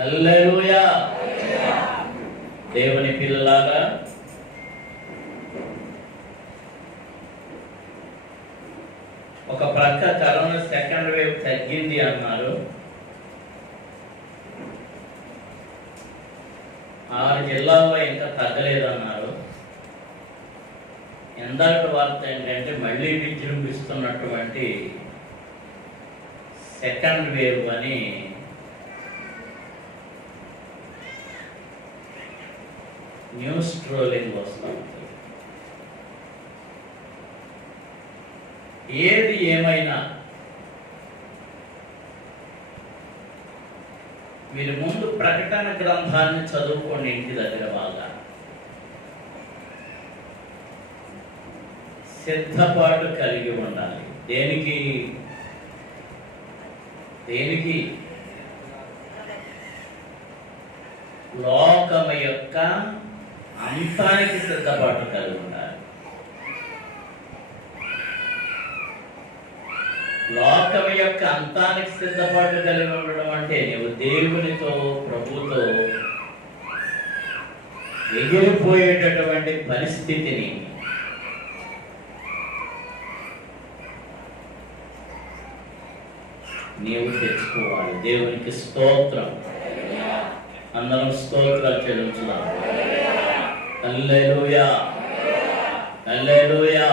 హల్లెలూయా. దేవుని పిల్లలాగా ఒక ప్రక్క కరోనా సెకండ్ వేవ్ తగ్గింది అన్నారు. 6 జిల్లాల్లో ఇంకా తగ్గలేదన్నారు. ఎందాక వార్త ఏంటంటే మళ్ళీ విజృంభిస్తున్నటువంటి సెకండ్ వేవ్ అని న్యూస్ ట్రోలింగ్ వస్తూ ఉంటుంది. ఏది ఏమైనా మీరు ముందు ప్రకటన గ్రంథాన్ని చదువుకోండి ఇంటి దగ్గర బాగా. సిద్ధపాటు కలిగి ఉండాలి. దేనికి? లోకము యొక్క అంతానికి సిద్ధపాటు కలిగి ఉండాలి. లోకము యొక్క అంతానికి సిద్ధపాటు కలిగి ఉండడం అంటే నీవు దేవునితో, ప్రభుతో ఎగిరిపోయేటటువంటి పరిస్థితిని నీవు తెచ్చుకోవాలి. దేవునికి స్తోత్రం. అందరం స్తోత్రాలు చెల్లించుదాం. హల్లెలూయా, హల్లెలూయా,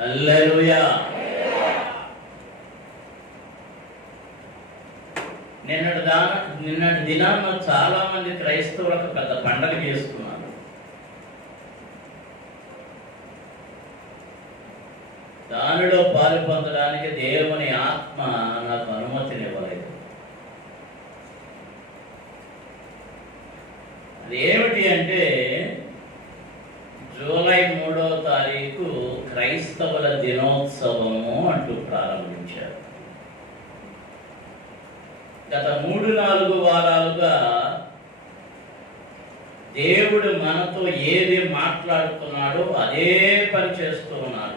హల్లెలూయా. నిన్నటి దినాన్న చాలా మంది క్రైస్తవులకు పెద్ద పండగ చేసుకున్నారు. దానిలో పాలు పొందడానికి దేవుని ఆత్మ నాకు అనుమతినివ్వలేదు. అదేమిటి అంటే జూలై 3వ తారీఖు క్రైస్తవుల దినోత్సవము అంటూ ప్రారంభించారు. గత 3-4 వారాలుగా దేవుడు మనతో ఏది మాట్లాడుతున్నాడో అదే పని చేస్తూ ఉన్నారు.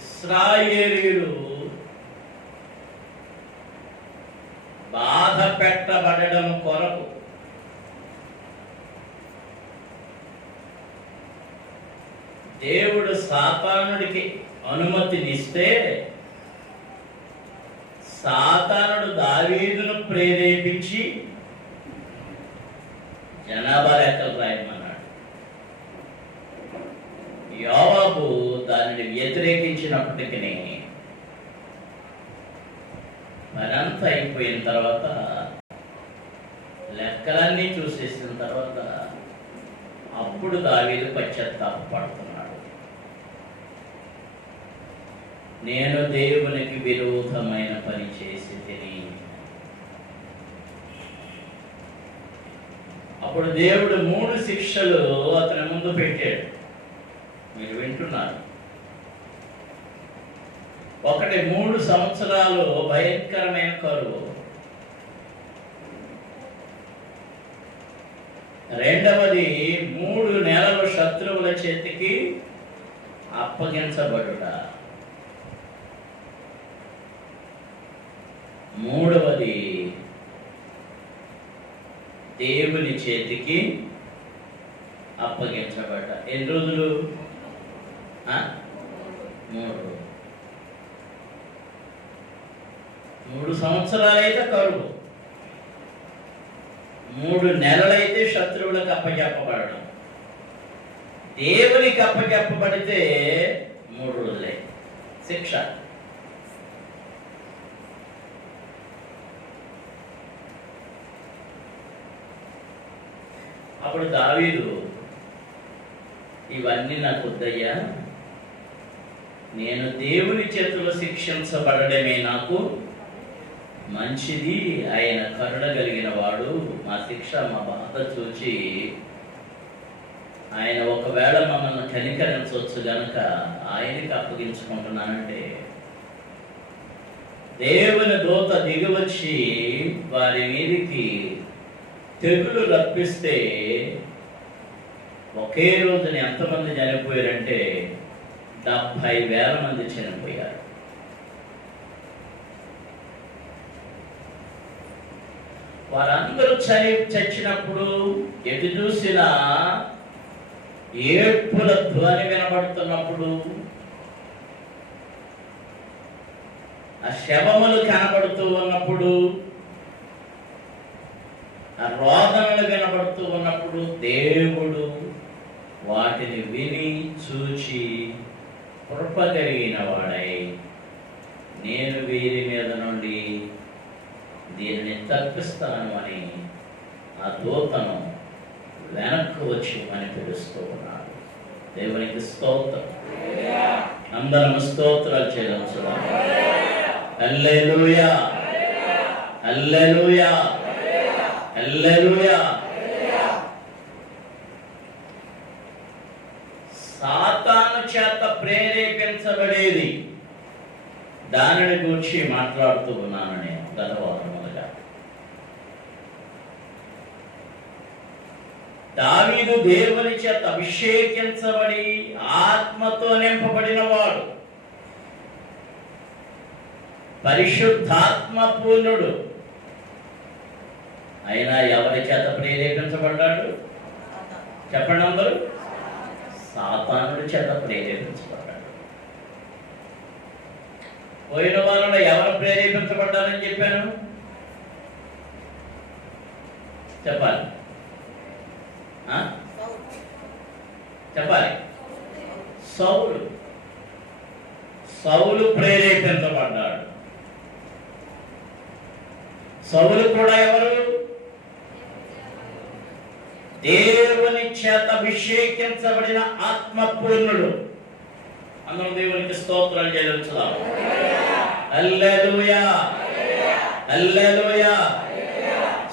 ఇశ్రాయేలీయులు బాధ పెట్టబడడం కొరకు దేవుడు సాతానుడికి అనుమతినిస్తే సాతానుడు దావీదును ప్రేరేపించి జనాభా లెక్కలు రాయమన్నాడు. యోవాబు దానిని వ్యతిరేకించినప్పటికీ మరంతా అయిపోయిన తర్వాత, లెక్కలన్నీ చూసేసిన తర్వాత అప్పుడు దావీదు పశ్చాత్తాపడుతున్నాడు. నేను దేవునికి విరోధమైన పని చేసి తిని. అప్పుడు దేవుడు 3 శిక్షలు అతని ముందు పెట్టాడు. మీరు వింటున్నారు. ఒకటి 3 సంవత్సరాలు భయంకరమైన కరువు. రెండవది 3 నెలలు శత్రువుల చేతికి అప్పగించబడుట. మూడవది దేవుని చేతికి అప్పగించబడ్డ. ఎన్ని రోజులు? 3 సంవత్సరాలైతే కరువు, 3 నెలలైతే శత్రువులకు అప్పచెప్పబడడం. దేవునికి అప్పచెప్పబడితే 3 రోజులే శిక్ష. అప్పుడు దావీదు, ఇవన్నీ నాకు వద్దయ్యా, నేను దేవుని చేతుల్లో శిక్షించబడమే నాకు మంచిది. ఆయన కరుణ కలిగిన వాడు. మా శిక్ష, మా బాధ చూచి ఆయన ఒకవేళ మమ్మల్ని కనికరించవచ్చు గనక ఆయనకి అప్పగించుకుంటున్నానంటే, దేవుని దూత దిగివచ్చి వారి మీదికి తెగులు రప్పిస్తే ఒకే రోజున ఎంతమంది చనిపోయారంటే 70,000 మంది చనిపోయారు. వారందరూ చచ్చినప్పుడు ఎటు చూసినా ఏడ్పుల ధ్వని వినబడుతున్నప్పుడు, ఆ శవములు కనబడుతూ ఉన్నప్పుడు, ఆ రోదనలు వినబడుతూ ఉన్నప్పుడు దేవుడు వాటిని విని చూచి కృప కలిగిన వాడై, నేను వీరి మీద నుండి దీనిని తప్పిస్తాను అని ఆ దూతను వెనక్కు వచ్చి అని పిలుస్తూ ఉన్నాడు. దేవునికి స్తోత్రం. అందరం స్తోత్రాలు చెల్లించుదాం. హల్లెలూయా, హల్లెలూయా, హల్లెలూయా. సాతాను చేత ప్రేరేపించబడేది, దానిని గురించి మాట్లాడుతూ ఉన్నాను నేను గత వారములుగా. దావీదు దేవుని చేత అభిషేకించబడి ఆత్మతో నింపబడిన వాడు, పరిశుద్ధాత్మ పూర్ణుడు. అయినా ఎవరి చేత ప్రేరేపించబడ్డాడు చెప్పండి అందరూ? సాతానుడి చేత ప్రేరేపించబడ్డాడు. పోయిన వారంలో ఎవరు ప్రేరేపించబడ్డారని చెప్పాను? చెప్పాలి, చెప్పాలి. సౌలు ప్రేరేపించబడ్డాడు. సౌలు కూడా ఎవరు? దేవుని చేత అభిషేకించబడిన ఆత్మపూర్ణుడు. అందరూ దేవునికి స్తోత్రాలు చెల్లించుదాం. హల్లెలూయా, హల్లెలూయా.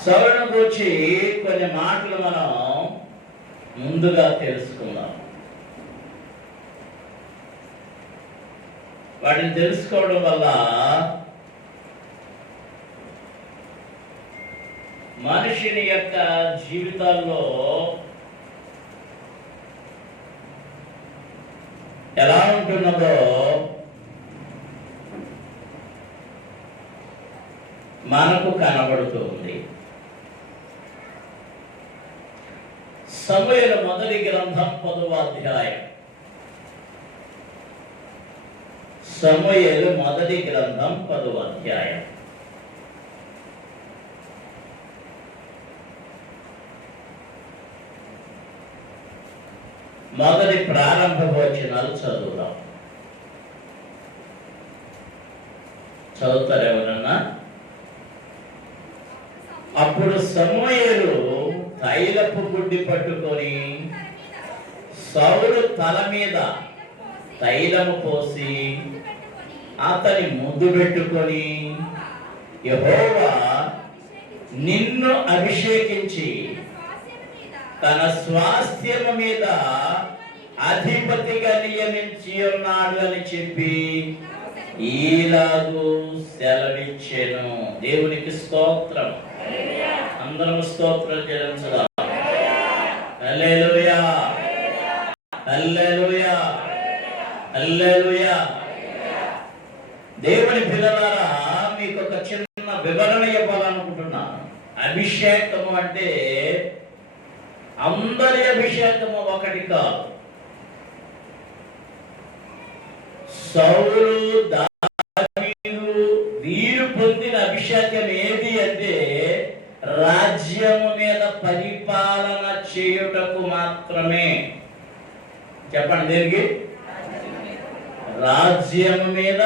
సౌలును గురించి కొన్ని మాటలు మనం ముందుగా తెలుసుకుందాం. వాటిని తెలుసుకోవడం వల్ల మనిషిని యొక్క జీవితాల్లో ఎలా ఉంటున్నదో మనకు కనబడుతుంది. సమూయేలు మొదటి గ్రంథం 10వ అధ్యాయం. సమూయేలు మొదటి గ్రంథం 10వ అధ్యాయం. మొదటి ప్రారంభ వచనాలు చదువుదాం. చదువుతారు ఎవరన్నా? అప్పుడు సమూయేలు తైలపు గుడ్డి పట్టుకొని సౌలు తల మీద తైలము పోసి అతని ముద్దు పెట్టుకొని, యెహోవా నిన్ను అభిషేకించి తన స్వాస్థ్యము మీద అధిపతిగా నియమించి ఉన్నాడు అని చెప్పి ఈలాగు సెలవిచ్చెను. దేవునికి స్తోత్రం. అందరం స్తోత్రం చెల్లించుదాం. హల్లెలూయా, హల్లెలూయా, హల్లెలూయా. దేవుని పిల్లలారా, మీకు ఒక చిన్న వివరణ ఇవ్వాలనుకుంటున్నాను. అభిషేకము అంటే అందరి అభిషేకము ఒకటి కాదు. సౌలు, దావీదు వీరు పొందిన అభిషేకం ఏది అంటే రాజ్యము మీద పరిపాలన చేయుటకు మాత్రమే. చెప్పండి, దేనికి? రాజ్యము మీద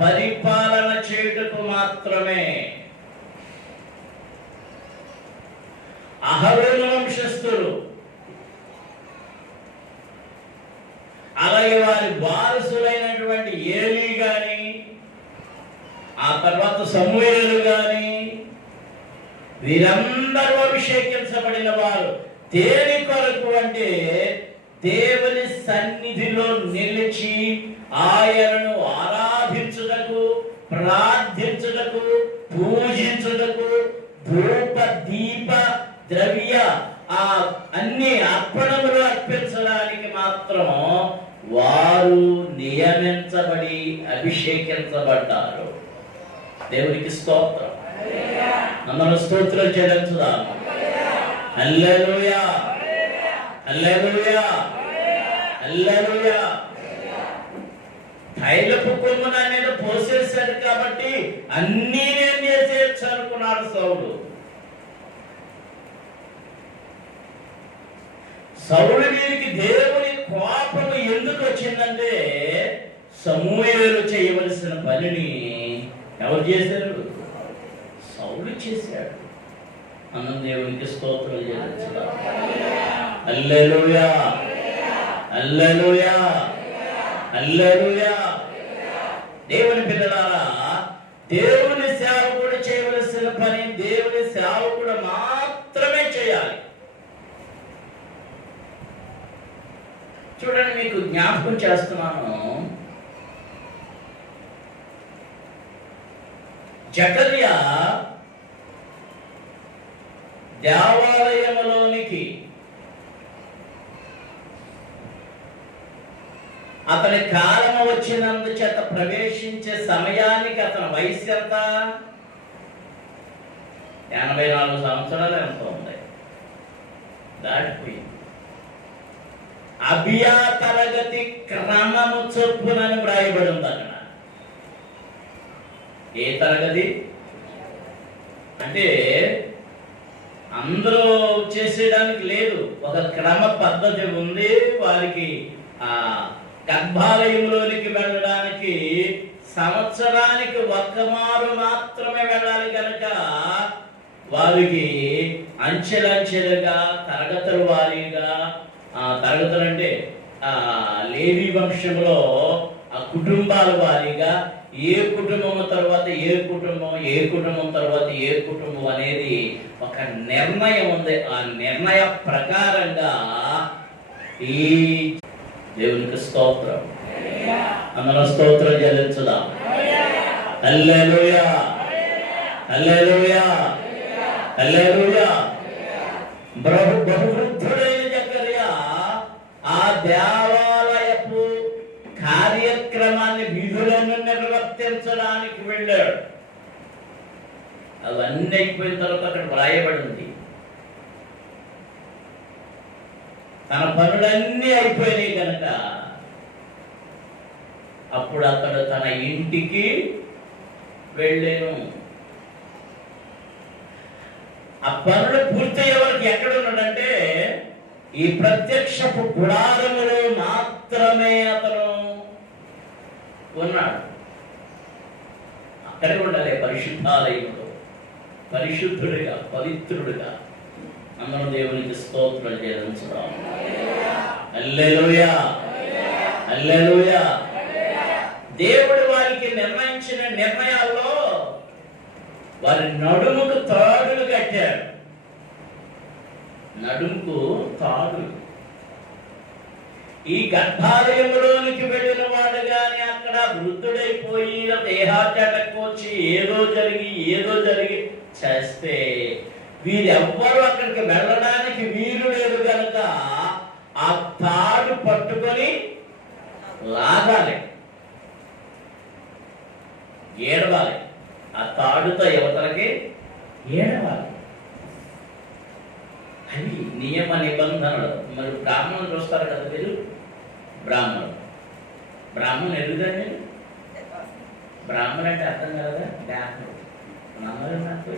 పరిపాలన చేయుటకు మాత్రమే. అహరోను వంశస్థులు, అలాగే వారి వారసులైనటువంటి ఏలీ గాని, ఆ తర్వాత సమూయేలు గాని, వీరందరూ అభిషేకించబడిన వారు. దేని కొరకు అంటే దేవుని సన్నిధిలో నిలిచి ఆయనను ఆరాధించుటకు, ప్రార్థించుటకు, పూజించుటకు, ధూప దీప ద్రవ్య ఆ అన్ని అర్పణములు అర్పించడానికి మాత్రం వారు నియమించబడి అభిషేకించబడ్డారు. దేవునికి స్తోత్రం. అందరూ స్తోత్రం చెల్లించుదాము. హల్లెలూయా, హల్లెలూయా, హల్లెలూయా. తైలపు కొమ్ము నా మీద పోసేశాడు కాబట్టి అన్నీ నేను చేసేయచ్చు అనుకున్నాడు సౌలు. సౌలు వీరికి దేవుని కోపం ఎందుకు వచ్చిందంటే సమూయేలు చేయవలసిన పనిని ఎవరు చేశారు? సౌలు చేశాడు. మనం దేవునికి స్తోత్రం చేయవచ్చు. హల్లెలూయా, హల్లెలూయా, హల్లెలూయా. దేవుని పిల్లలారా, దేవుని సేవకుడు చేయవలసిన పని దేవుని సేవకుడు మాత్రమే చేయాలి. చూడండి, మీకు జ్ఞాపకం చేస్తున్నాను. జకర్యా దేవాలయములోనికి అతని కాలము వచ్చినందుచేత ప్రవేశించే సమయానికి అతని వయసు ఎంత? 84 సంవత్సరాలు ఎంత ఉంది, దాటిపోయింది. అబియా తరగతి క్రమము చొప్పునని వ్రాయబడి ఉంది అక్కడ. ఏ తరగతి అంటే అందరూ చేసేయడానికి లేదు, ఒక క్రమ పద్ధతి ఉంది. వారికి ఆ గర్భాలయంలోనికి వెళ్ళడానికి సంవత్సరానికి ఒక్కమారు మాత్రమే వెళ్ళాలి కనుక వారికి అంచెలంచెలుగా తరగతుల వారీగా, తరగతులు అంటే లేవి వంశంలో ఆ కుటుంబాల వారీగా ఏ కుటుంబం తర్వాత ఏ కుటుంబం, ఏ కుటుంబం తర్వాత ఏ కుటుంబం అనేది ఒక నిర్ణయం ఉంది. ఆ నిర్ణయ ప్రకారంగా ఈ దేవునికి స్తోత్రం, అందరూ స్తోత్రం చెల్లించుదాం. హల్లెలూయా, హల్లెలూయా, హల్లెలూయా. బహువృద్ధుడైన జకర్యా ఆ దేవాలయపు కార్యక్రమాన్ని, విధులను నిర్వర్తించడానికి వెళ్ళాడు. అవన్నీ అయిపోయిన తర్వాత అక్కడ వ్రాయబడింది, తన పనులన్నీ అయిపోయినాయి కనుక అప్పుడు అతడు తన ఇంటికి వెళ్ళాను. ఆ పనులు పూర్తయ్యే వరకు ఎక్కడ ఉన్నాడంటే ఈ ప్రత్యక్షపు గుడారములో మాత్రమే అతను ఉన్నాడు. అక్కడే ఉండాలి, పరిశుద్ధాలయంలో పరిశుద్ధుడిగా, పవిత్రుడిగా. అందరం దేవునికి స్తోత్రం చెల్లించుదాం. హల్లెలూయా, హల్లెలూయా. దేవుడు వారికి నిర్ణయించిన నిర్ణయాల్లో వారి నడుముకు తాడులు కట్టాడు. నడుముకు తాడులు. ఈ గర్భాలయంలోనికి వెళ్ళిన వాడు గాని అక్కడ వృద్ధుడైపోయి దేహాటకు వచ్చి ఏదో జరిగి చేస్తే వీరెవ్వరూ అక్కడికి వెళ్ళడానికి వీలు లేదు కనుక ఆ తాడు పట్టుకొని లాగాలి, ఏడవాలి. ఆ తాడుతో యువతలకి ఏడవాలి. అవి నియమ నిబంధనలు. మరి బ్రాహ్మణులు చూస్తారు కదా మీరు, బ్రాహ్మణులు ఎదుగుతారు మీరు. బ్రాహ్మణులు అంటే అర్థం కదా, బ్రాహ్మణుడు. నమ్మరు నాకు.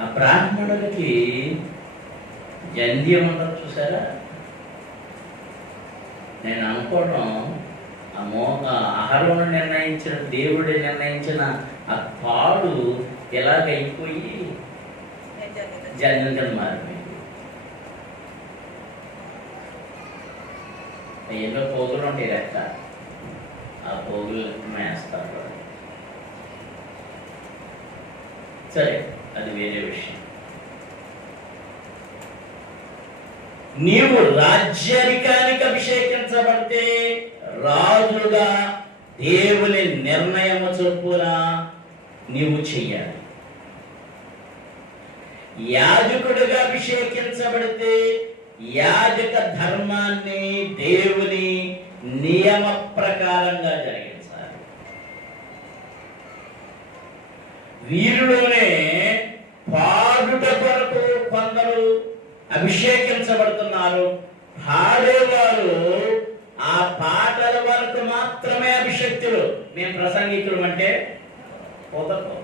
ఆ బ్రాహ్మణులకి జంధ్యం ఉండదు చూసారా. నేను అనుకోవడం అహరోను నిర్ణయించిన, దేవుడు నిర్ణయించిన ఆ తాడు ఎలాగైపోయి జంధ్యం మారిపోయింది. ఎన్నో పోగులు ఉంటాయి లెక్క, ఆ పోగులు వేస్తారు. సరే, అది వేరే విషయం. నీవు రాజ్యాధికారికి అభిషేకించబడితే రాజుగా దేవుని నిర్ణయము చొప్పున నీవు చెయ్యాలి. యాజకుడిగా అభిషేకించబడితే యాజక ధర్మాన్ని దేవుని నియమ ప్రకారంగా జరిగించాలి. వీరిలోనే పాడుట కొరకు కొందరు అభిషేకించబడుతున్నారు. పాడేవారు ఆ పాటల వరకు మాత్రమే అభిషక్తులు. మేము ప్రసంగికులు అంటే పోతకు.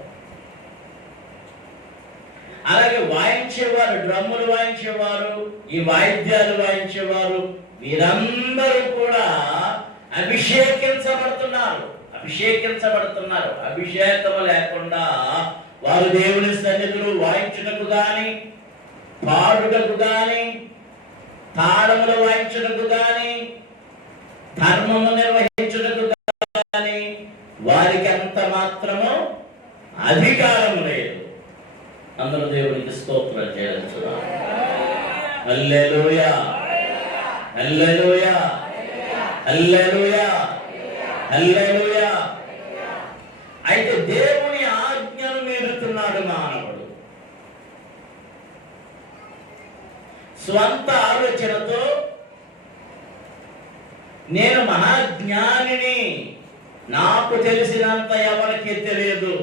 అలాగే వాయించేవారు, డ్రమ్ములు వాయించేవారు, ఈ వాయిద్యాలు వాయించేవారు, వీరందరూ కూడా అభిషేకించబడుతున్నారు. అభిషేకం లేకుండా వారు దేవుని సన్నిధిలో వాయించుటకు గాని, పాడుటకు గాని, తాళములు వాయించుటకు గాని, ధర్మము నిర్వహించుటకు గాని వారికి అంత మాత్రము అధికారం లేదు. అందరూ దేవునికి స్తోత్రం చేయించుదాం. హల్లెలూయా, హల్లెలూయా, హల్లెలూయా, హల్లెలూయా. అయితే దేవుని ఆజ్ఞను మీరుతున్నాడు మానవుడు. స్వంత ఆలోచనతో నేను మహాజ్ఞానిని, నాకు తెలిసినంత ఎవరికి తెలియదు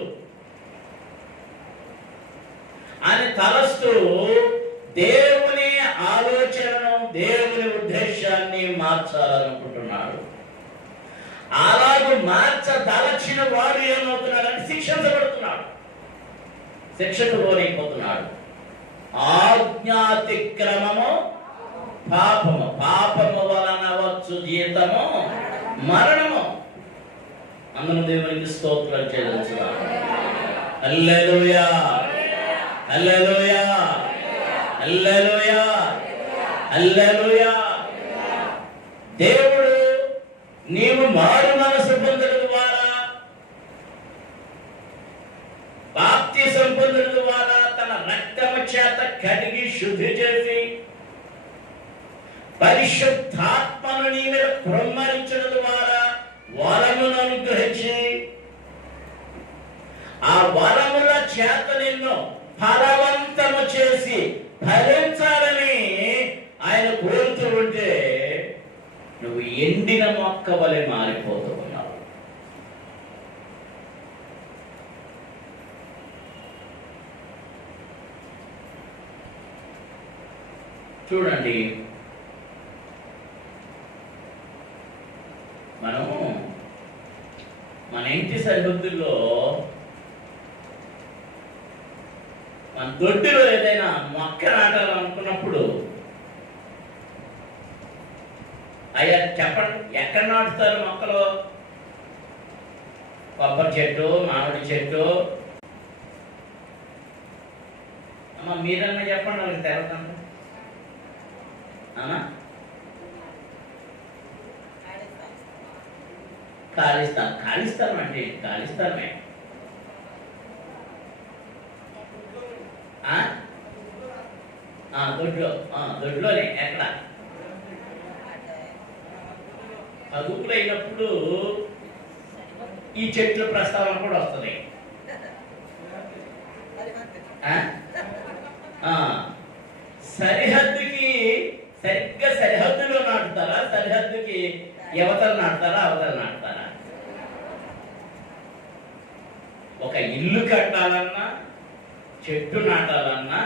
అని తలస్తూ దేవుని ఆలోచనను, దేవుని ఉద్దేశాన్ని మార్చాలనుకుంటున్నాడు. అలాగే మార్చదలచిన వాడు ఏమవుతున్నాడంటే శిక్షించబడుతున్నాడు, శిక్షకు లోనైపోతున్నాడు. ఆజ్ఞాతిక్రమము పాపము, పాపము వలన వచ్చు జీతము మరణము. అందరూ దేవునికి స్తోత్రం చేయించుదాం. హల్లెలూయా, హల్లెలూయా, హల్లెలూయా, హల్లెలూయా. దేవుడు నీవు మారు మనసు పొందడం ద్వారా, బాప్తిసం పొందడం ద్వారా తన రక్తము చేత కడిగి శుద్ధి చేసి పరిశుద్ధాత్మను నీ మీద కుమ్మరించడం ద్వారా వరమును అనుగ్రహించి ఆ వరముల చేత నిన్ను ఫలవంతము చేసి ఫలించాలని ఆయన కోరుతూ ఉంటే నువ్వు ఎండిన మొక్క వలె మారిపోతూ ఉన్నావు. చూడండి, మనము మన ఇంటి సరిహద్దుల్లో, మన దొడ్డిలో ఏదైనా మొక్క నాటాలనుకున్నప్పుడు అయ్యా చెప్పండి, ఎక్కడ నాటుతారు మొక్కలు? కొబ్బరి చెట్టు, మామిడి చెట్టు. అమ్మ మీరన్నా చెప్పండి, వాళ్ళకి తెలవకుండా. అమ్మా ఖాళీస్థలం అంటే ఖాళీస్థలమే. దొడ్లోనే. ఎక్కడ అదుపులు అయినప్పుడు ఈ చెట్ల ప్రస్తావన కూడా వస్తుంది. సరిహద్దుకి సరిగ్గా సరిహద్దులో నాటుతారా, సరిహద్దుకి యువతలు నాటుతారా, అవతలు నాటుతారా? ఒక ఇల్లు కట్టాలన్నా, చెట్టు నాటాలన్నా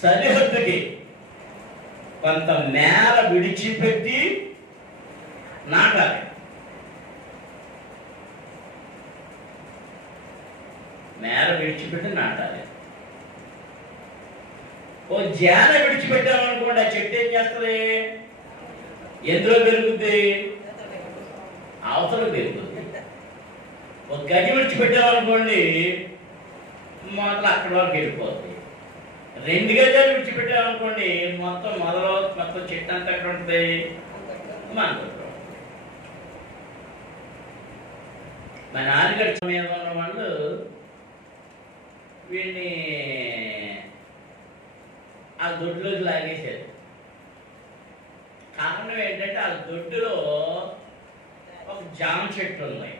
సరిహద్దుకి కొంత నేల విడిచిపెట్టి నాటాలి. నేల విడిచిపెట్టి నాటాలి. ఓ జాన విడిచిపెట్టామనుకోండి, ఆ చెట్టు ఏం చేస్తుంది? ఎందులో పెరుగుద్ది? అవతల పెరుగుద్ది. ఒక గది విడిచిపెట్టామనుకోండి, మొదలు అక్కడి వరకు వెళ్ళిపోతుంది. 2 గజాలు విడిచిపెట్టామనుకోండి, మొత్తం చెట్టు అంతా ఎక్కడ ఉంటుంది? మన నాన్నగారి సమయంలో ఉన్న వాళ్ళు వీడిని ఆ దొడ్లోకి లాగేశారు. కారణం ఏంటంటే ఆ దొడ్డులో ఒక జామ చెట్టు ఉన్నాయి.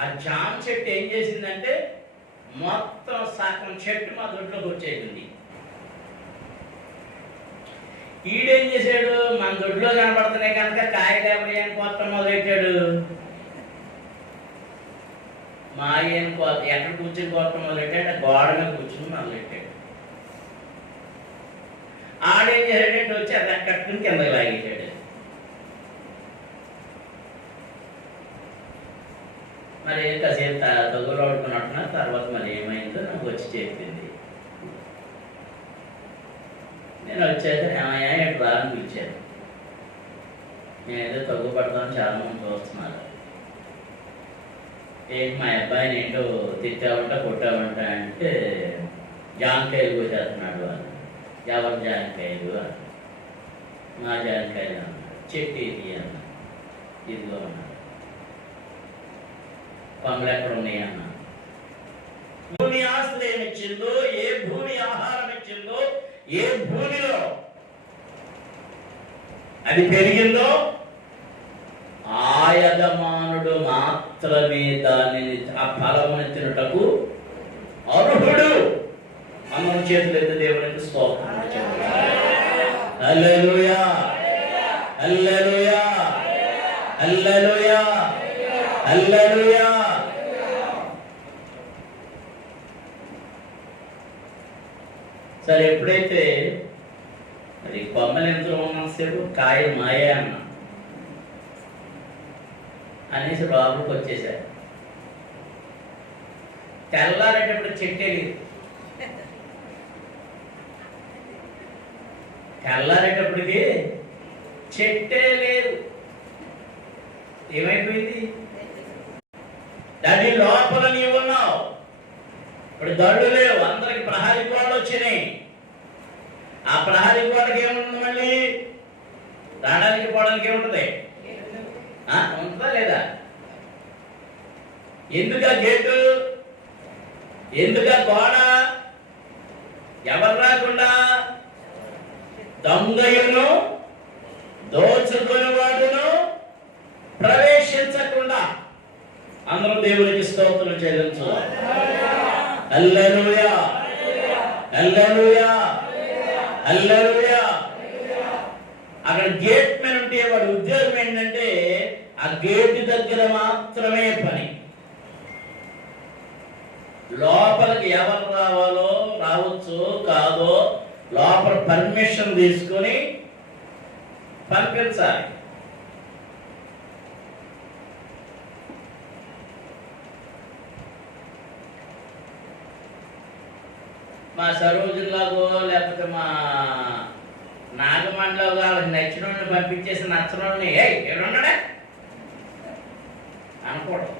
ఆ జామ చెట్టు ఏం చేసిందంటే మొత్తం సగం చెట్టు మా దొడ్లోకి వచ్చేసింది. ఈడేం చేశాడు, మన దొడ్లో కనపడుతున్నాయి కనుక కాయలు ఎవరైనా కోత మొదలెట్టాడు. మా ఆయన ఎక్కడ కూర్చొని కోత మొదలెట్టాడు, గోడ మీద కూర్చుని మొదలెట్టాడు. ఆడేం చేశాడంటే వచ్చి అది కట్టుకుని కిందకి లాగేశాడు. మరి కాసేపు తగులు ఆడుకున్నట్టున్నా. తర్వాత మరి ఏమైందో నాకు వచ్చి చెప్పింది. నేను వచ్చాక ఏమయ్యా ఎటు రా అని పిలిచాను. నేనేదో తగ్గు పడతాను, చాలా మంది చూస్తున్నారు. ఏంటి మా అబ్బాయిని ఏంటో తిట్టావంట కొట్టావంట అంటే జాంకాయలు కోసేస్తున్నాడు అని. ఎవరు జాంకాయలు అని. మా జాంకాయలు అన్నాడు. చెట్టు ఇది అన్న. ఇదిగో అన్నాడు. పనులు ఎక్కడ ఉన్నాయి అన్న. భూమి ఆస్తులు ఏమిచ్చిందో, ఏ భూమి ఆహారం ఇచ్చిందో, ఏ భూమిలో అది పెరిగిందో ఆ యజమానుడు మాత్రమే దానిని ఆ ఫలమును తినుటకు అర్హుడు. అందరం చేతులు ఎత్తి దేవునికి స్తోత్రం. హల్లెలూయా, హల్లెలూయా, హల్లెలూయా, హల్లెలూయా. సరే, ఎప్పుడైతే మరి కొమ్మలు ఎంత ఉన్నసేపు కాయలు మాయే అన్న అనేసి లోపలికి వచ్చేసారు. తెల్లారేటప్పుడు చెట్టే లేదు. తెల్లారేటప్పటికి చెట్టే లేదు. ఏమైపోయింది? దాని లోపల నీవు ఉన్నావు. ఇప్పుడు దళ్ళు లేవు, అందరికి ప్రహరీ గోడలు వచ్చినాయి. ఆ ప్రహరీ గోడకి ఏముంటుంది? మళ్ళీ రావడానికి పోవడానికి ఏముంటుంది? ఉంటుందా లేదా? ఎందుక గేటు, ఎందుక గోడ? ఎవరు రాకుండా? దొంగయును దోచుకుని వాడును ప్రవేశించకుండా. అందరూ దేవునికి స్తోత్రం చెల్లించు. హల్లెలూయా, హల్లెలూయా, హల్లెలూయా. అక్కడ గేట్ మీద ఉంటే వాడి ఉద్యోగం ఏంటంటే ఆ గేట్ దగ్గర మాత్రమే పని. లోపలికి ఎవరు రావాలో రావచ్చు కాదో లోపల పర్మిషన్ తీసుకొని పంపించాలి. మా సరూరు జిల్లాలో లేకపోతే మా నాగమండలో వాళ్ళకి నచ్చిన వాళ్ళని పంపించేసి నచ్చిన వాళ్ళని ఏడున్నాడా అనకూడదు.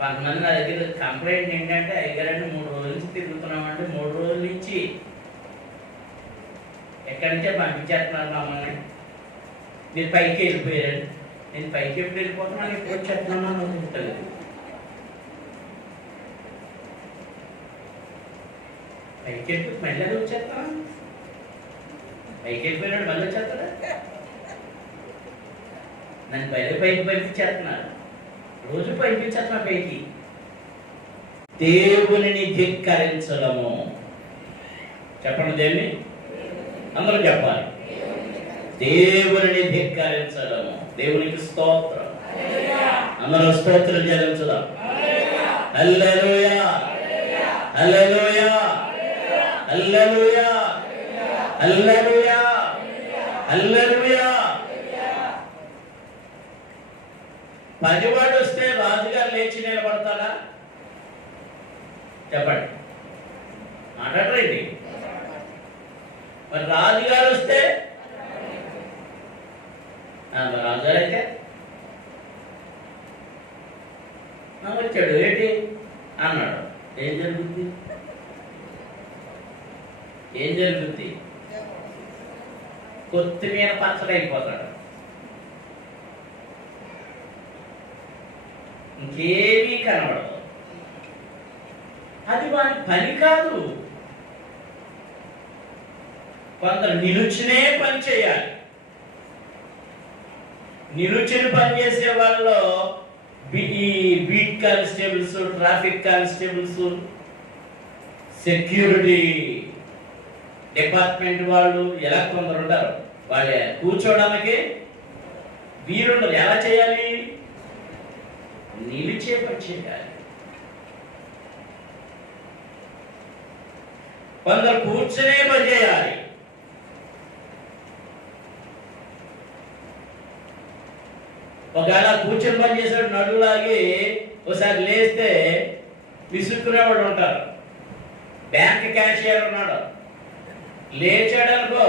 కొంతమంది నా దగ్గర కంప్లైంట్ ఏంటంటే, అయ్యారంటే 3 రోజుల నుంచి తిరుగుతున్నామంటే 3 రోజుల నుంచి ఎక్కడి నుంచే పంపించేస్తున్నారు మమ్మల్ని. మీరు పైకి వెళ్ళిపోయారండి. నేను పైకి ఎప్పుడు వెళ్ళిపోతున్నాను, ఎప్పుడు వచ్చేస్తున్నాను అనుకుంటుంది. పైకి వెళ్ళి మళ్ళీ అది వచ్చేస్తాను. పైకి వెళ్ళిపోయినాడు మళ్ళీ వచ్చేస్తాడా? నన్ను పైకి పంపించేస్తున్నారు. రోజు పంపించేస్తున్నా పైకి. దేవుని ధిక్కరించడము. చెప్పండి, దేవుని అందరూ చెప్పాలి. దేవుని ధిక్కరించడము. దేవునికి స్తోత్రం. అందరూ స్తోత్రం చెల్లించుదాం. హల్లెలూయా, హల్లెలూయా, హల్లెలూయా, హల్లెలూయా, హల్లెలూయా. 10 వాడు వస్తే రాజుగారు లేచి నిలబడతాడా? చెప్పండి, మాట్లాడరండి. మరి రాజుగారు వస్తే రాజుగారు అయితే వచ్చాడు ఏంటి అన్నాడు. ఏం జరుగుద్ది? ఏం జరుగుద్ది? కొత్తిమీర పచ్చడి అయిపోతాడు. ఇంకేమీ కనబడదు. అది వారి పని కాదు. కొందరు నిలుచునే పని చేయాలి. నిలుచుని పనిచేసే వాళ్ళు ఈ beat constables, traffic constables, security department వాళ్ళు ఎలా కొందరు ఉంటారు. వాళ్ళు కూర్చోడానికి వీరుండరు. ఎలా చేయాలి? నిలిచే పని చేయాలి. కొందరు కూర్చునే పని చేయాలి. ఒకవేళ కూర్చొని పని చేసాడు నడులాగి ఒకసారి లేస్తే విసుక్కునే వాళ్ళు ఉంటారు. బ్యాంక్ క్యాషియర్ ఉన్నాడు, లేచాడు అనుకో,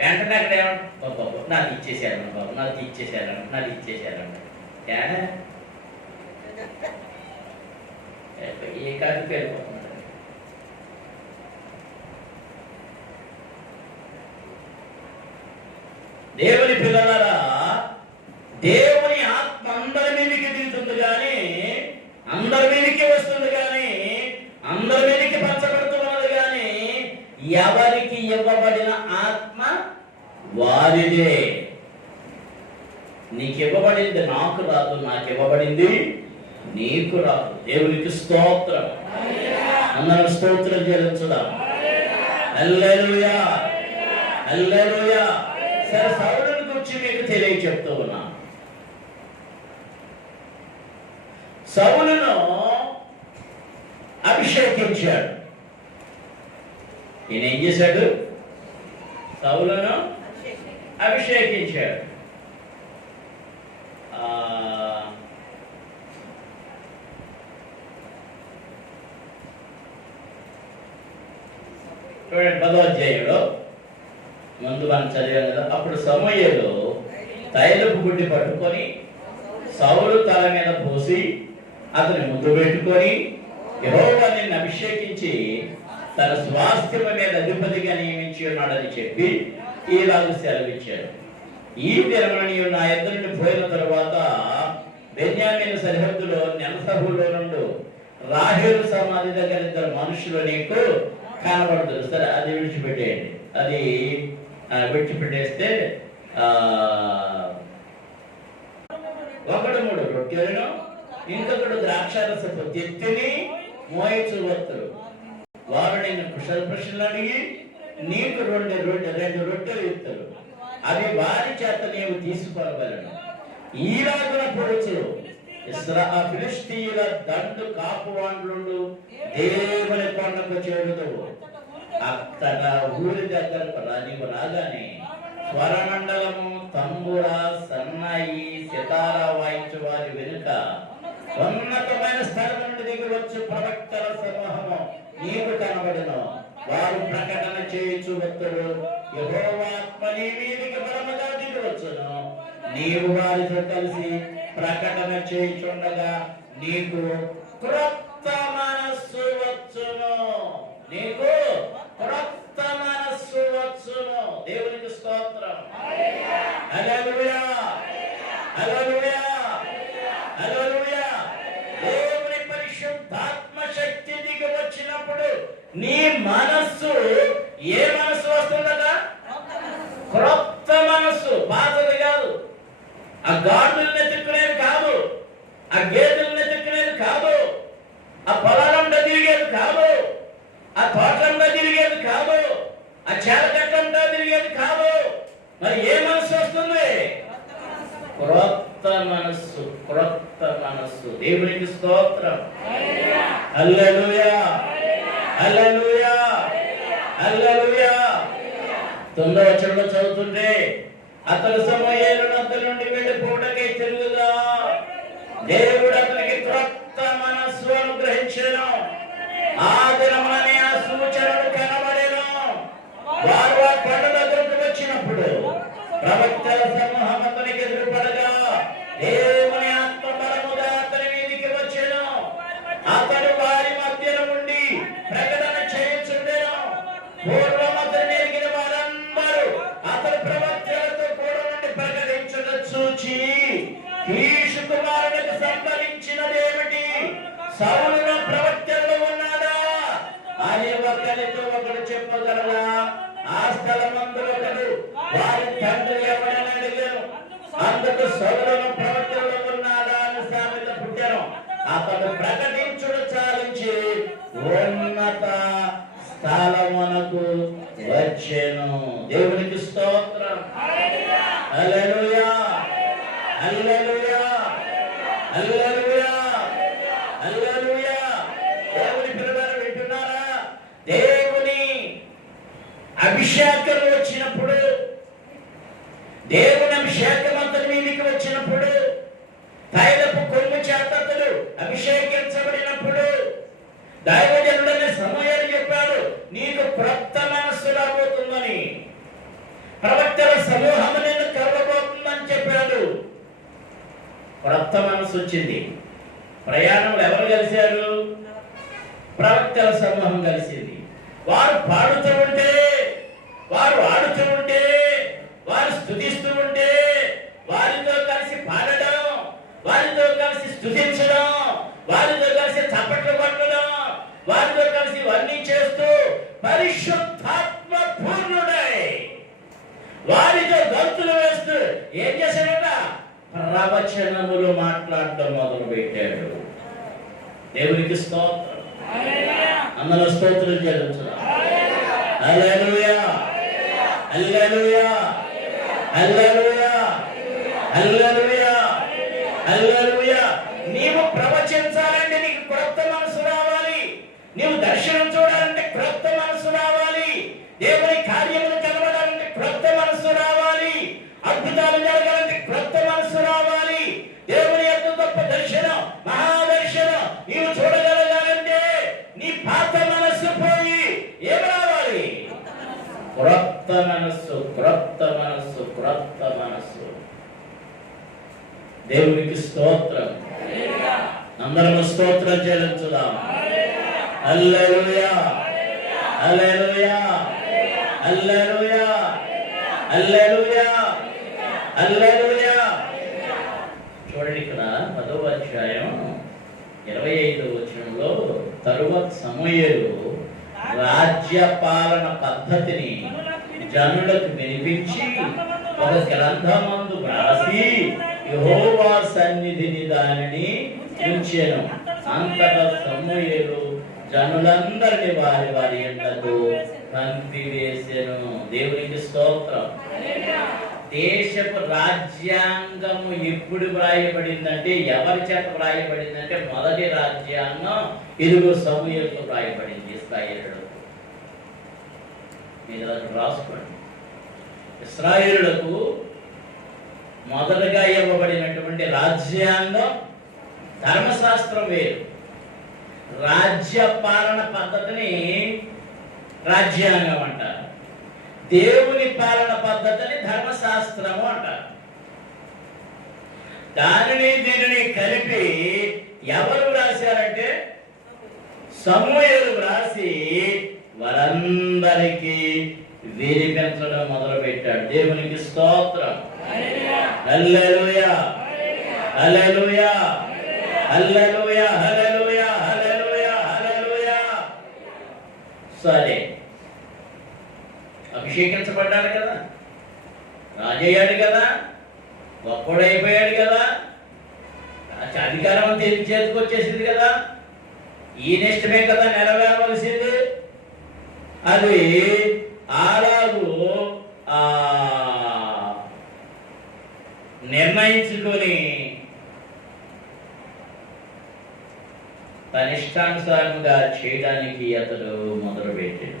వెంటనే అక్కడ ఏమన్నా నాకు ఇచ్చేసారన్న బాబు, నాకు ఇచ్చేసారన్న, నాకు ఇచ్చేసారన్న. ఏ కాడికి వెళ్ళిపోతున్నాడు. దేవుని పిల్లలారా, దేవుని ఆత్మ అందరి మీదకి దిగుతుంది కానీ, అందరి మీదకి వస్తుంది కానీ, అందరి మీదకి పంచబడుతున్నది కానీ, ఎవరికి ఇవ్వబడిన ఆత్మ వారిదే. నీకు ఇవ్వబడింది నాకు రాదు, నాకు ఇవ్వబడింది నీకు రాదు. దేవునికి స్తోత్రం. అందరం స్తోత్రం చెల్లించుదాం. హల్లెలూయా, హల్లెలూయా. సరే, సౌలుని గురించి మీకు తెలియచెప్తూ ఉన్నా. సౌలును అభిషేకించాడు. ఈయన ఏం చేశాడు? సౌలును అభిషేకించాడు. చూడండి, 10వ అధ్యాయంలో ముందు మనం చదివాం కదా. అప్పుడు సమూయేలు తైలపు గుడ్డి పట్టుకొని సౌలు తల మీద పోసి అతని ముద్దు పెట్టుకొని, యెహోవా నిన్ను అభిషేకించి తన స్వాస్థ్యము మీద అధిపతిగా నియమించి ఉన్నాడని చెప్పి ఈలాగు సెలవిచ్చాడు. ఈ దినమున నీవు నా యొద్ద నుండి పోయిన తరువాత బెన్యామీను సరిహద్దులో నెలసభులో నుండి రాహేలు సమాధి దగ్గర 2 మనుషులు నీకు కనబడతారు. సరే, అది విడిచిపెట్టేయండి. అది విడిచిపెట్టేస్తే ఒకడు 3 రొట్టెలను, ఇంకొకడు ద్రాక్షారసపు తెత్తిని మోయచు వస్తారు. వారు నేను కుశల ప్రశ్నలు అడిగి నీకు 2 రొట్టెలు ఇస్తారు. అవి వారి చేత నీవు తీసుకోగలను. ఈలాగున పొడుచు ఫిలిష్తీయుల దండు కాపువాండ్లు దేవుని కొండకు చేరుదువు. అక్కడ ఊరి దగ్గరకు నీవు రాగానే స్వరమండలము, తంబుర, సన్నాయి, సితార వాయించు వారి వెనుక ఉన్నతమైన స్థలం నుండి దిగి వచ్చు ప్రవక్తల సమూహము నీకు కనబడను. వారు ప్రకటన చేయుచు వత్తురు. యెహోవా ఆత్మ నీ మీదికి బలముగా దిగి వచ్చును. నీవు వారితో కలిసి ప్రకటన చేయుచుండగా నీకు క్రొత్త మనస్సు వచ్చును. నీకు క్రొత్త మనస్సు వచ్చును. దేవునికి స్తోత్రం. హల్లెలూయా, హల్లెలూయా, హల్లెలూయా. దేవుని పరిశుద్ధాత్మ శక్తి దిగి వచ్చినప్పుడు నీ మనస్సు ఏ మనస్సు వస్తుందట? క్రొత్త మనస్సు. పాతది కాదు. ఆ గాడుల్ని ఎత్తుకునేది కాదు, ఆ గేదెల్ని ఎత్తుకునేది కాదు, ఆ పొలాలంతా తిరిగేది కాదు, ఆ తోటలంతా తిరిగేది కాదు, ఆ చేలకట్టంతా తిరిగేది కాదు. మరి ఏ మనస్సు వస్తుంది? క్రొత్త మనస్సు, క్రొత్త మనస్సు. దేవునికి స్తోత్రం. హల్లెలూయా, హల్లెలూయా, హల్లెలూయా. 9వ వచనంలో చదువుతుంటే, అతను సమూయేలు నద్ద నుండి వెళ్ళిపోవడకై తిరుగుగా దేవుడు అతనికి క్రొత్త మనస్సు అనుగ్రహించెను. ఆ దినముననే ఆ సూచనలు కనబడెను. వారు ఆ కొండ దగ్గరకు వచ్చినప్పుడు ప్రవక్తల సమూహం అతనికి ఎదురుపడగా దేవుని ఆత్మ బలముగా అతని మీదికి వచ్చెను. అతడు వారి మధ్యలో ఉండి ప్రకటన చేయుచుండెను. పూర్వం అతని ఎరిగిన వారందరూ అతని ప్రవక్తలతో కూడా నుండి ప్రకటించుట చూచి, కీషు కుమారునికి సంభవించినదేమిటి? సౌలులో ప్రవక్తల్లో ఉన్నాడా? అతడు ప్రకటించుడు చాలించి ఉన్నత స్థలమునకు వచ్చెను. దేవునికి స్తోత్రం. హల్లెలూయా, హల్లెలూయా, హల్లెలూయా, హల్లెలూయా. దేవుని పిల్లలు వింటున్నారా? దేవుని అభిషేకం వచ్చినప్పుడు, దేవుని అభిషేకం అతని మీదకి వచ్చినప్పుడు, తైలపు కొమ్ము చేతలు అభిషేకించబడినప్పుడు దైవజనుడైన సమూయేలు చెప్పాడు, నీకు క్రొత్త మనస్సు రాబోతుందని, ప్రవక్తల సమూహము నిన్ను కలవబోతుందని చెప్పాడు. క్రొత్త మనస్సు వచ్చింది. ప్రయాణంలో ఎవరు కలిశారు? ప్రవక్తల సమూహం కలిసింది. వారు పాడుతూ ఉంటే, వారు ఆడుతూ ఉంటే, వారు స్తుతిస్తూ ఉంటే, వారితో కలిసి పాడడం, వారితో కలిసి స్తుతించడం, వారితో కలిసి చప్పట్లు కొట్టడం, వారితో కలిసి వర్ణించేస్తూ పరిశుద్ధాత్మ పూర్ణుడై వారితో గంతులు వేస్తూ ఏం చేశాడట? ప్రవచనములు మాట్లాడటం మొదలు పెట్టాడు. దేవునికి స్తోత్రం. అందరూ స్తోత్రం చెల్లించుదాం. హల్లెలూయా, హల్లెలూయా, హల్లెలూయా, హల్లెలూయా, హల్లెలూయా. నీవు ప్రవచించాలంటే నీకు క్రొత్త మనసు రావాలి. నీవు దర్శనం చూడాలంటే క్రొత్త మనసు రావాలి. దేవుని కార్యములు కలవడాలంటే క్రొత్త మనసు రావాలి. అద్భుతాలు జరగాలంటే క్రొత్త మనసు రావాలి. దేవుని యొక్క గొప్ప దర్శనం, మహాదర్శనం నీవు చూడగలగాలంటే నీ పాత మనస్సు పోయి ఏం రావాలి? క్రొత్త మనస్సు, క్రొత్త మనస్సు, క్రొత్త మనస్సు. దేవునికి స్తోత్రం. అందరము స్తోత్రం చెల్లించుదాం. హల్లెలూయా, హల్లెలూయా, హల్లెలూయా, హల్లెలూయా, హల్లెలూయా. చూడండి, ఇక్కడ 10వ అధ్యాయం 25వ వచనంలో తరువాత సమూయేలు రాజ్యపాలన పద్ధతిని జనులకు వినిపించి ఒక గ్రంథమందు వ్రాసి యెహోవా సన్నిధిని దానిని ఉంచెను. అంతటా సమూయేలు జనులందరినీ వారి వారి ఇండ్లకు పంపివేసెను. దేవునికి స్తోత్రం. దేశపు రాజ్యాంగము ఎప్పుడు వ్రాయబడిందంటే, ఎవరి చేత వ్రాయబడిందంటే, మొదటి రాజ్యాంగం ఇదిగో సమూయేలుతో వ్రాయబడింది. ఇశ్రాయేలులకు మీరు అక్కడ రాసుకోండి. ఇశ్రాయేలులకు మొదటగా ఇవ్వబడినటువంటి రాజ్యాంగం, ధర్మశాస్త్రం వేరు. రాజ్య పాలన పద్ధతిని రాజ్యాంగం అంటారు. దేవుని పాలన పద్ధతిని ధర్మశాస్త్రము అంటారు. దానిని దీనిని కలిపి ఎవరు రాశారంటే సమూయేలు రాసి వారందరికీ వినిపించడం మొదలు పెట్టాడు. దేవునికి స్తోత్రం. హల్లెలూయా, హల్లెలూయా, హల్లెలూయా, హల్లెలూయా, హల్లెలూయా, హల్లెలూయా. సరే, అభిషేకించబడ్డాడు కదా, రాజయ్యాడు కదా, గొప్పడైపోయాడు కదా, అధికారం అంతా చేతికి వచ్చేసింది కదా, ఈ నిష్టమే కదా నెరవేరవలసింది. అది అలాగూ నిర్ణయించుకొని తన ఇష్టానుసారంగా చేయడానికి అతడు మొదలుపెట్టాడు.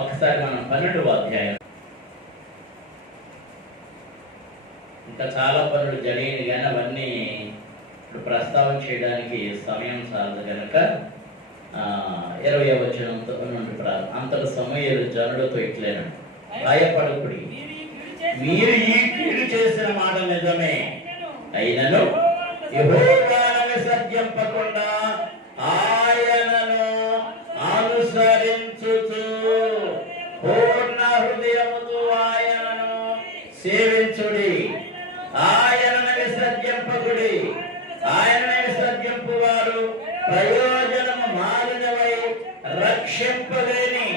ఒకసారి మనం 12వ అధ్యాయం, ఇంకా చాలా పనులు జరిగింది కానీ అవన్నీ ఇప్పుడు ప్రస్తావన చేయడానికి సమయం చాలదు కనుక 20వ వచనంతో నుండి అంతటి సమూయేలు జనులతో ఇట్లేనండి, భయపడకుడి, మీరు ఈ కీడు చేసిన మాట నిజమే, అయినను యెహోవాను విసర్జింపకుండా ఆయనను అనుసరించుచు పూర్ణ హృదయముతో ఆయనను సేవించుడి, ఆయనను విసర్జింపకుడి. ఆయనను విసర్జింపు వారు ప్రయోజనము మాలినవై రక్షింపలేని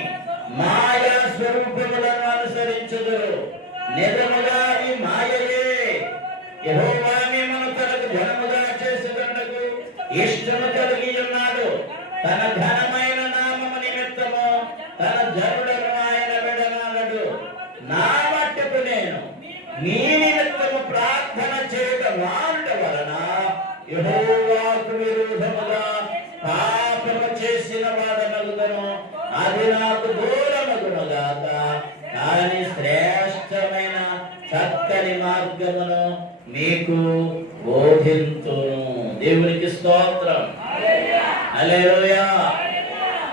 మాయా స్వరూపములను అనుసరించుదురు. నిజముగా ఈ మాయయే నీ నిమిత్తము ప్రార్థన చేయడం మానుట వలన యెహోవాకు విరోధముగా పాపము చేసిన వాడనగుదను, అది నాకు దూరమగునుగాక. కానీ శ్రేష్టమైన చక్కని మార్గమును మీకు బోధింతును. దేవునికి స్తోత్రం. హల్లెలూయా,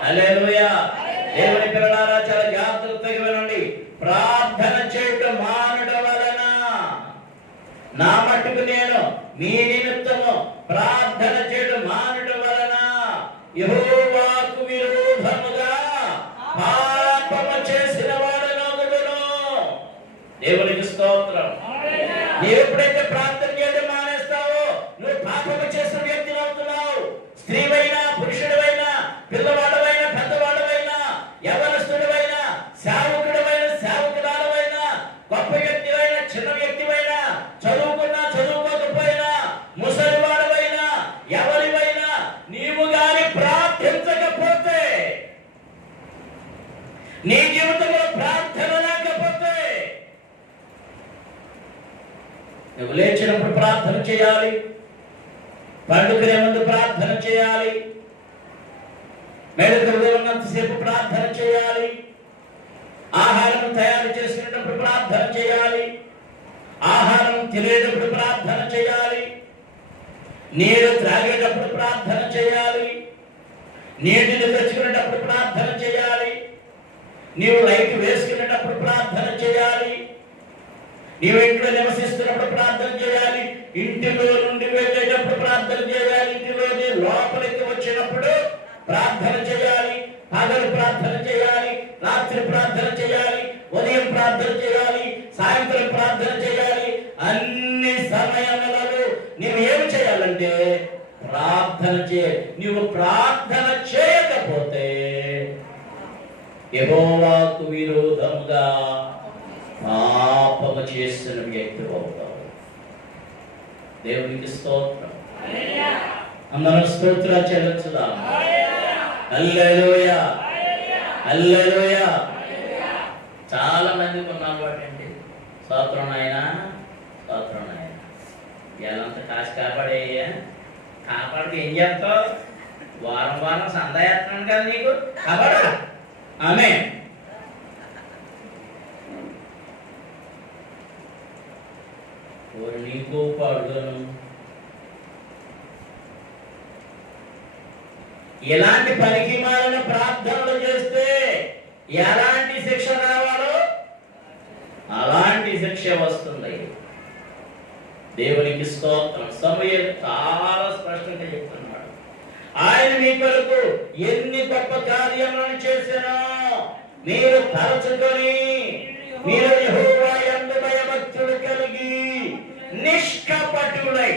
హల్లెలూయా. దేవుని పిల్లలారా, చాలా జాగ్రత్తగా వినండి. ప్రార్థన చేయటం మానుట వలన, నా మట్టుకు నేను మీ నిమిత్తము ప్రార్థన చేయడం మానుట వలన యెహోవాకు విరోధముగా పాపము చేసిన వాడనగుదును. దేవునికి స్తోత్రం. నీవు ఎప్పుడైతే ప్రార్థన చేయడం మానేస్తావో నువ్వు పాపము చేసిన వ్యక్తిని అవుతున్నావు. స్త్రీవైనా, పురుషుడివైనా, పిల్లవాడవైనా, పెద్దవాడవైనా, యవనస్తుడివైనా, సేవకుడివైనా, సేవకురాలవైనా, గొప్ప వ్యక్తివైనా, చిన్న వ్యక్తివైనా, చదువుకున్నా చదువుకోకపోయినా, ముసలివాడవైనా, ఎవరివైనా, నీవు గాని ప్రార్థించకపోతే, నీ జీవితంలో ప్రార్థన లేకపోతే, నువ్వు లేచినప్పుడు ప్రార్థన చేయాలి, పండుకునే ముందు ప్రార్థన చేయాలి, మెలకువగా ఉన్నంతసేపు ప్రార్థన చేయాలి, ఆహారం తయారు చేసినప్పుడు ప్రార్థన చేయాలి, ఆహారం తినేటప్పుడు ప్రార్థన చేయాలి, నీరు త్రాగేటప్పుడు ప్రార్థన చేయాలి, నీటిని తెచ్చుకునేటప్పుడు ప్రార్థన చేయాలి, నీవు లైట్ వేసుకునేటప్పుడు ప్రార్థన చేయాలి, నీవు ఇంట్లో నివసిస్తున్నప్పుడు ప్రార్థన చేయాలి, ఇంటిలో నుండి వెళ్ళేటప్పుడు ప్రార్థన చేయాలి, ఇంటిలో లోపలికి వచ్చినప్పుడు ప్రార్థన చేయాలి, పగలు ప్రార్థన చేయాలి, రాత్రి ప్రార్థన చేయాలి, ఉదయం ప్రార్థన చేయాలి, సాయంత్రం ప్రార్థన చేయాలి. అన్ని సమయములలో నీవు ఏమి చేయాలంటే ప్రార్థన చేయాలి. నీవు ప్రార్థన చేయకపోతే యెహోవాకు విరోధముగా పాపము చేసిన వ్యక్తి అవుతావు. దేవునికి స్తోత్రం. అందరం స్తోత్రాలు చెల్లించుదాం. హల్లెలూయా, హల్లెలూయా. చాలా మందికి ఉన్న అలవాటు ఏంటి? స్తోత్రం నాయనా, స్తోత్రం నాయనా. ఇవాళంతా కాసి కాపాడేయ్యా. కాపాడికి ఏం చేస్తావు? వారం వారం సందా చేస్తున్నాను కదా నీకు, కాపాడా. ఆమె నీకు పాడుగాను. ఎలాంటి పనికి మాలిన ప్రార్థనలు చేస్తే ఎలాంటి శిక్ష రావాలో అలాంటి శిక్ష వస్తుంది. దేవునికి స్తోత్రం. సమూయేలు చాలా స్పష్టంగా చెప్తున్నాడు. ఆయన మీ కొరకు ఎన్ని గొప్ప కార్యములను చేసినా మీరు తలచుకొని మీరు యెహోవా యందు భయభక్తులు కలిగి నిష్కపటులై,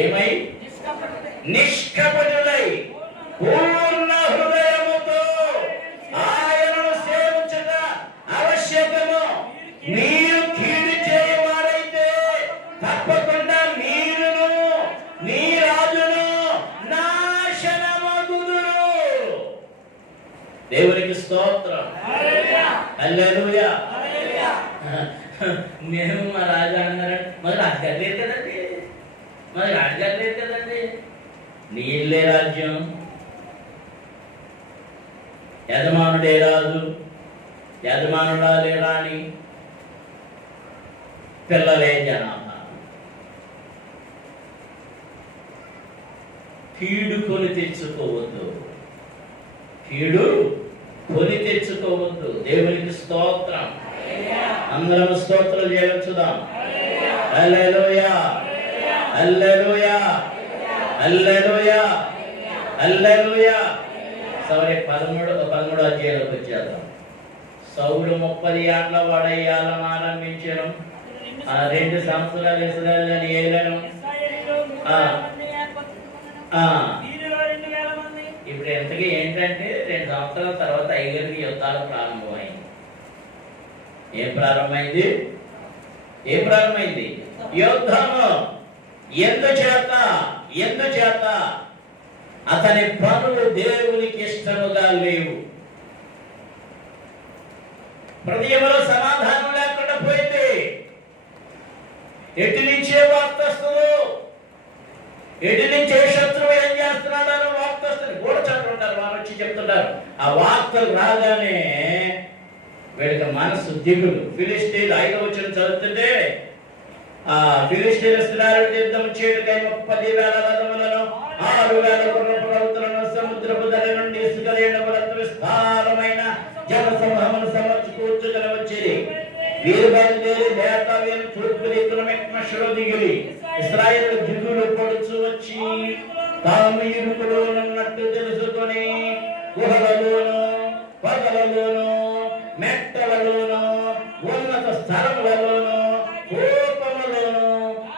ఏమై? నిష్కపటులై పూర్ణ హృదయముతో ఆయనను సేవించుట ఆవశ్యకము. మీరు కీడు చేయవారైతే తప్పకుండా మీరును మీ రాజును నాశనమగుదురు. దేవునికి స్తోత్రం. హల్లెలూయా. మేము మా రాజు అన్నారంటే మరి రాజుగారు లేరు కదండి, మరి రాజుగారు లేరు కదండి. నీళ్ళే రాజ్యం, యజమానుడే రాజు, యజమానుడే రాణి, పిల్లలే జనాభా. కీడు కొని తెచ్చుకోవద్దు, కీడు కొని తెచ్చుకోవద్దు. దేవునికి స్తోత్రం. అందరం స్తోత్రం చేయించుదాం. హల్లెలూయా, హల్లెలూయా, హల్లెలూయా, హల్లెలూయా. సరే, 13వ అధ్యాయంలోకి వచ్చేద్దాం. సౌలు 30 ఏళ్ల వాడయ్యాలను ఆరంభించడం, 2 సంవత్సరాలు ఇశ్రాయేలును ఏలెను. ఇప్పుడు ఎంతకీ ఏంటంటే 2 సంవత్సరాల తర్వాత ఐగురికి యుద్ధాలు ప్రారంభమైంది. ఏం ప్రారంభమైంది? యుద్ధము. ఎందుచేత అతని పనులు దేవునికి ఇష్టముగా లేవు. హృదయంలో సమాధానం లేకుండా పోయింది. ఎటు నుంచే వార్త వస్తుందో, ఎటు నుంచే శత్రువు ఏం చేస్తున్నాడో వార్త వస్తుంది. గోడ చాటు ఉంటారు, వారు వచ్చి చెప్తుంటారు. ఆ వార్తలు రాగానే వీడికి మనసు దిగులు. ఫిలిష్తీయులు 5వ వచనం చదువుతుంటే, ఆ ఫిలిష్తీయులు యుద్ధం చేయటకై 30,000 రథములను 6,000 గుర్రపు రౌతులను సముద్రపు ధర నుండి ఇసుక రేణువులతో విస్తారమైన జన సమూహమును సమర్చుకూర్చుకొని వచ్చిరి. వీరు బయలుదేరి బేతావేలు తూర్పు దిక్కున మిక్మషులో దిగిరి. ఇశ్రాయేలు దిగులు పొడుచు వచ్చి తాము ఇరుకులో ఉన్నట్టు తెలుసుకొని గుహలలోను, పగలలోను, మెట్టలలోను, ఉన్నత స్థలములలోను, కోపములోను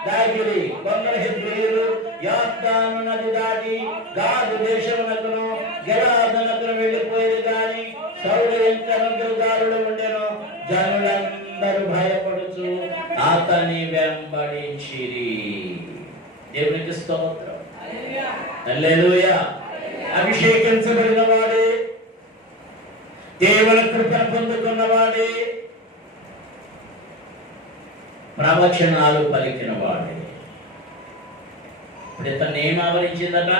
దాగిరి. కొందరు హెబ్రీయులు యొర్దాను నది దాటి గాదు దేశమునకును గిలాదునకును వెళ్ళిపోయేది గాని సౌలు ఎంతను గిల్గాలులో ఉండెను. జనులందరూ భయపడుచు అతని వెంబడించిరి. దేవునికి స్తోత్రం, హల్లెలూయా. అభిషేకించబడిన వాడే, దేవుని కృపను పొందుకున్న వాడే, ప్రవచనాలు పలికిన వాడే. ఇప్పుడు ఇతన్ని ఏం ఆవరించిందట?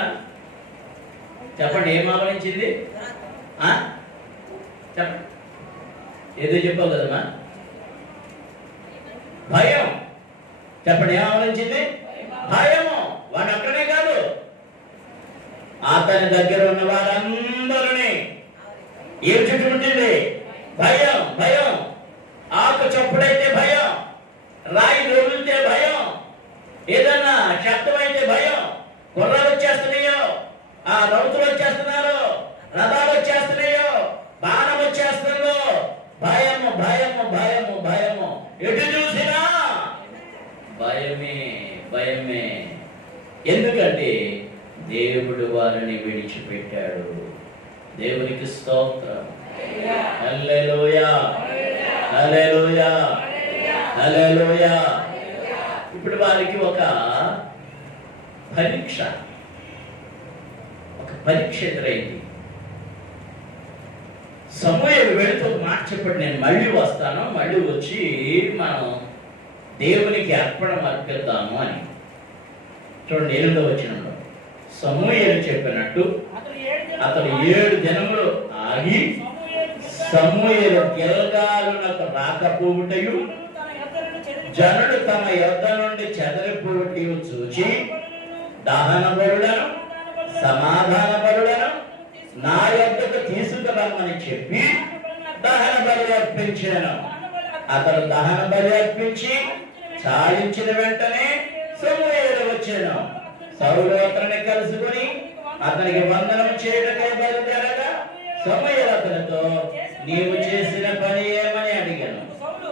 చెప్పండి, ఏం ఆవరించింది? చెప్పండి, ఏదో చెప్పావు కదమ్మా, భయం. చెప్పండి, ఏం ఆవరించింది? భయము. వాడు అక్కడే కాదు, అతని దగ్గర ఉన్న వారందరినీ ఏం చుట్టుముట్టింది? భయం. భయం. ఆకు చప్పుడైతే భయం, రాయి రోజులితే భయం, ఏదన్నా శబ్దం అయితే భయం. గుర్రాలు వచ్చేస్తున్నాయో, ఆ రౌతులు వచ్చేస్తున్నారు, రథాలు వచ్చేస్తున్నాయో, బాణం వచ్చేస్తుందో, భయము భయము భయము భయము. ఎటు చూసినా భయమే భయమే. ఎందుకంటే దేవుడు వారిని విడిచిపెట్టాడు. దేవునికి స్తోత్రం, హల్లెలూయా, హల్లెలూయా, హల్లెలూయా. ఇప్పుడు వారికి ఒక పరీక్ష ఎదురైంది. సమూయేలు వెళుతూ ఒక మాట చెప్పాడు, నేను మళ్ళీ వస్తాను, మళ్ళీ వచ్చి మనం దేవునికి అర్పణ అర్పిద్దాము అని. చూడండి, 8వ వచనంలో సమూయేలు చెప్పినట్టు అతడు 7 దినములు ఆగి సమూయేలు గిల్గాలునకు రాకపోవుటయు జనుడు తమ యొద్ద నుండి చెదరిపోవటయు చూచి దహన బలులను సమాధాన బలులను నా యొద్దకు తీసుకురమ్మని చెప్పి దహన బలి అర్పించాను. అతడు దహన బలి అర్పించి చాలించిన వెంటనే సమూయేలు వచ్చాను. సౌలు అతనిని కలుసుకొని అతనికి వందనం చేయటకై బయలుదేరగా సమూయేలు అతనితో, నీవు చేసిన పని ఏమని అడిగాను.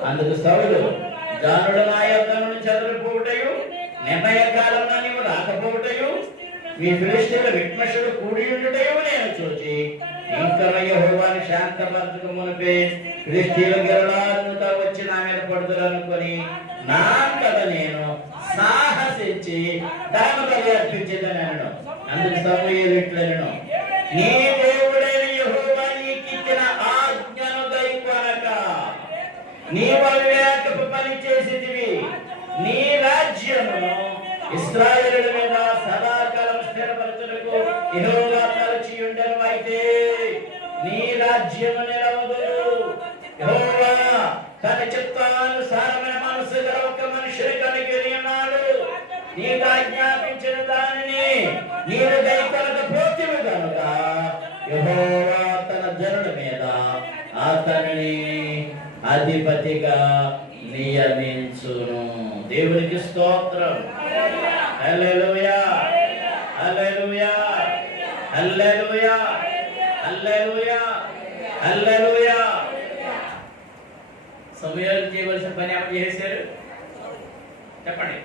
అందుకు సౌలు, జానుడు నా యొద్ద నుండి చెదరిపోవుటయు నిర్ణయ కాలంలో నీవు రాకపోవుటయు మీ ఫిలిష్తీయుల మిక్మషులు కూడి ఉండుటయు నేను చూచి ఇంకా యెహోవాను శాంతపరచక మునిపే ఫిలిష్తీయుల గిల్గాలుతో వచ్చి నా మీద పడుదురనుకొని నా అంతట నేను సాహసించి దహన బలి అర్పించేదని అన్నాడు. అందుకు సమూయేలు ఇట్లనెను, నీ దేవుడైన యెహోవా నీకిచ్చిన ఆజ్ఞను గైకొనక నీవు అవివేకపు పని చేసితివి. నీ రాజ్యమును ఇశ్రాయేలుల మీద సదాకాలం స్థిరపరచుటకు యెహోవా తలచి ఉండెను. అయితే నీ రాజ్యము నిలవదు. యెహోవా తన చిత్తానుసారమైన మనసు గల ఒక మనిషిని కనికరి ఉన్నాడు. నీకు ఆజ్ఞాపించిన దానిని నీవు గైకొనకపోతివి గనుక యెహోవా తన జనుల మీద అతనిని అధిపతిగా నియమించును. దేవునికి స్తోత్రం, హల్లెలూయా, హల్లెలూయా, హల్లెలూయా, హల్లెలూయా, హల్లెలూయా. సమూయేలు చేయవలసిన పని ఎవరు చేశారు? చెప్పండి,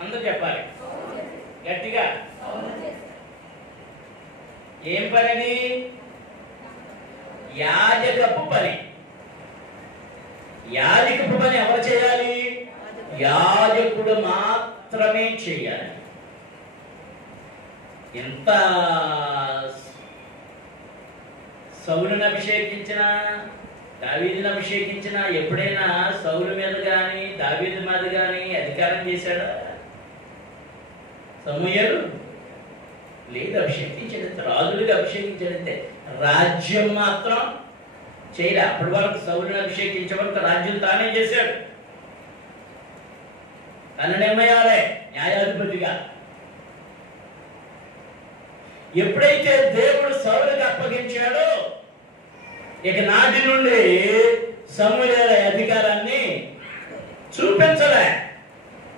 అందరూ చెప్పాలి గట్టిగా. ఏం పని? యాజకపు పని. యాజకపు పని ఎవరు చేయాలి? యాజకుడు మాత్రమే చేయాలి. ఎంత సౌలుని అభిషేకించిన, దావీదుని అభిషేకించిన, ఎప్పుడైనా సౌలు మీద కానీ దావీదు మీద కానీ అధికారం అభిషేకాన్ని చేశాడా సమూయేలు? లేదు, అభిషేకించాడు. రాజులుగా అభిషేకించాడంతే, రాజ్యం మాత్రం చేయలే. అప్పటి వరకు సౌలుని అభిషేకించే వరకు రాజ్యం తానే చేశాడు. తన నిర్ణయాలే న్యాయాధిపతిగా. ఎప్పుడైతే దేవుడు సౌలుకి అప్పగించాడో ఇక నాటి నుండి సమూయేలు అధికారాన్ని చూపించలే.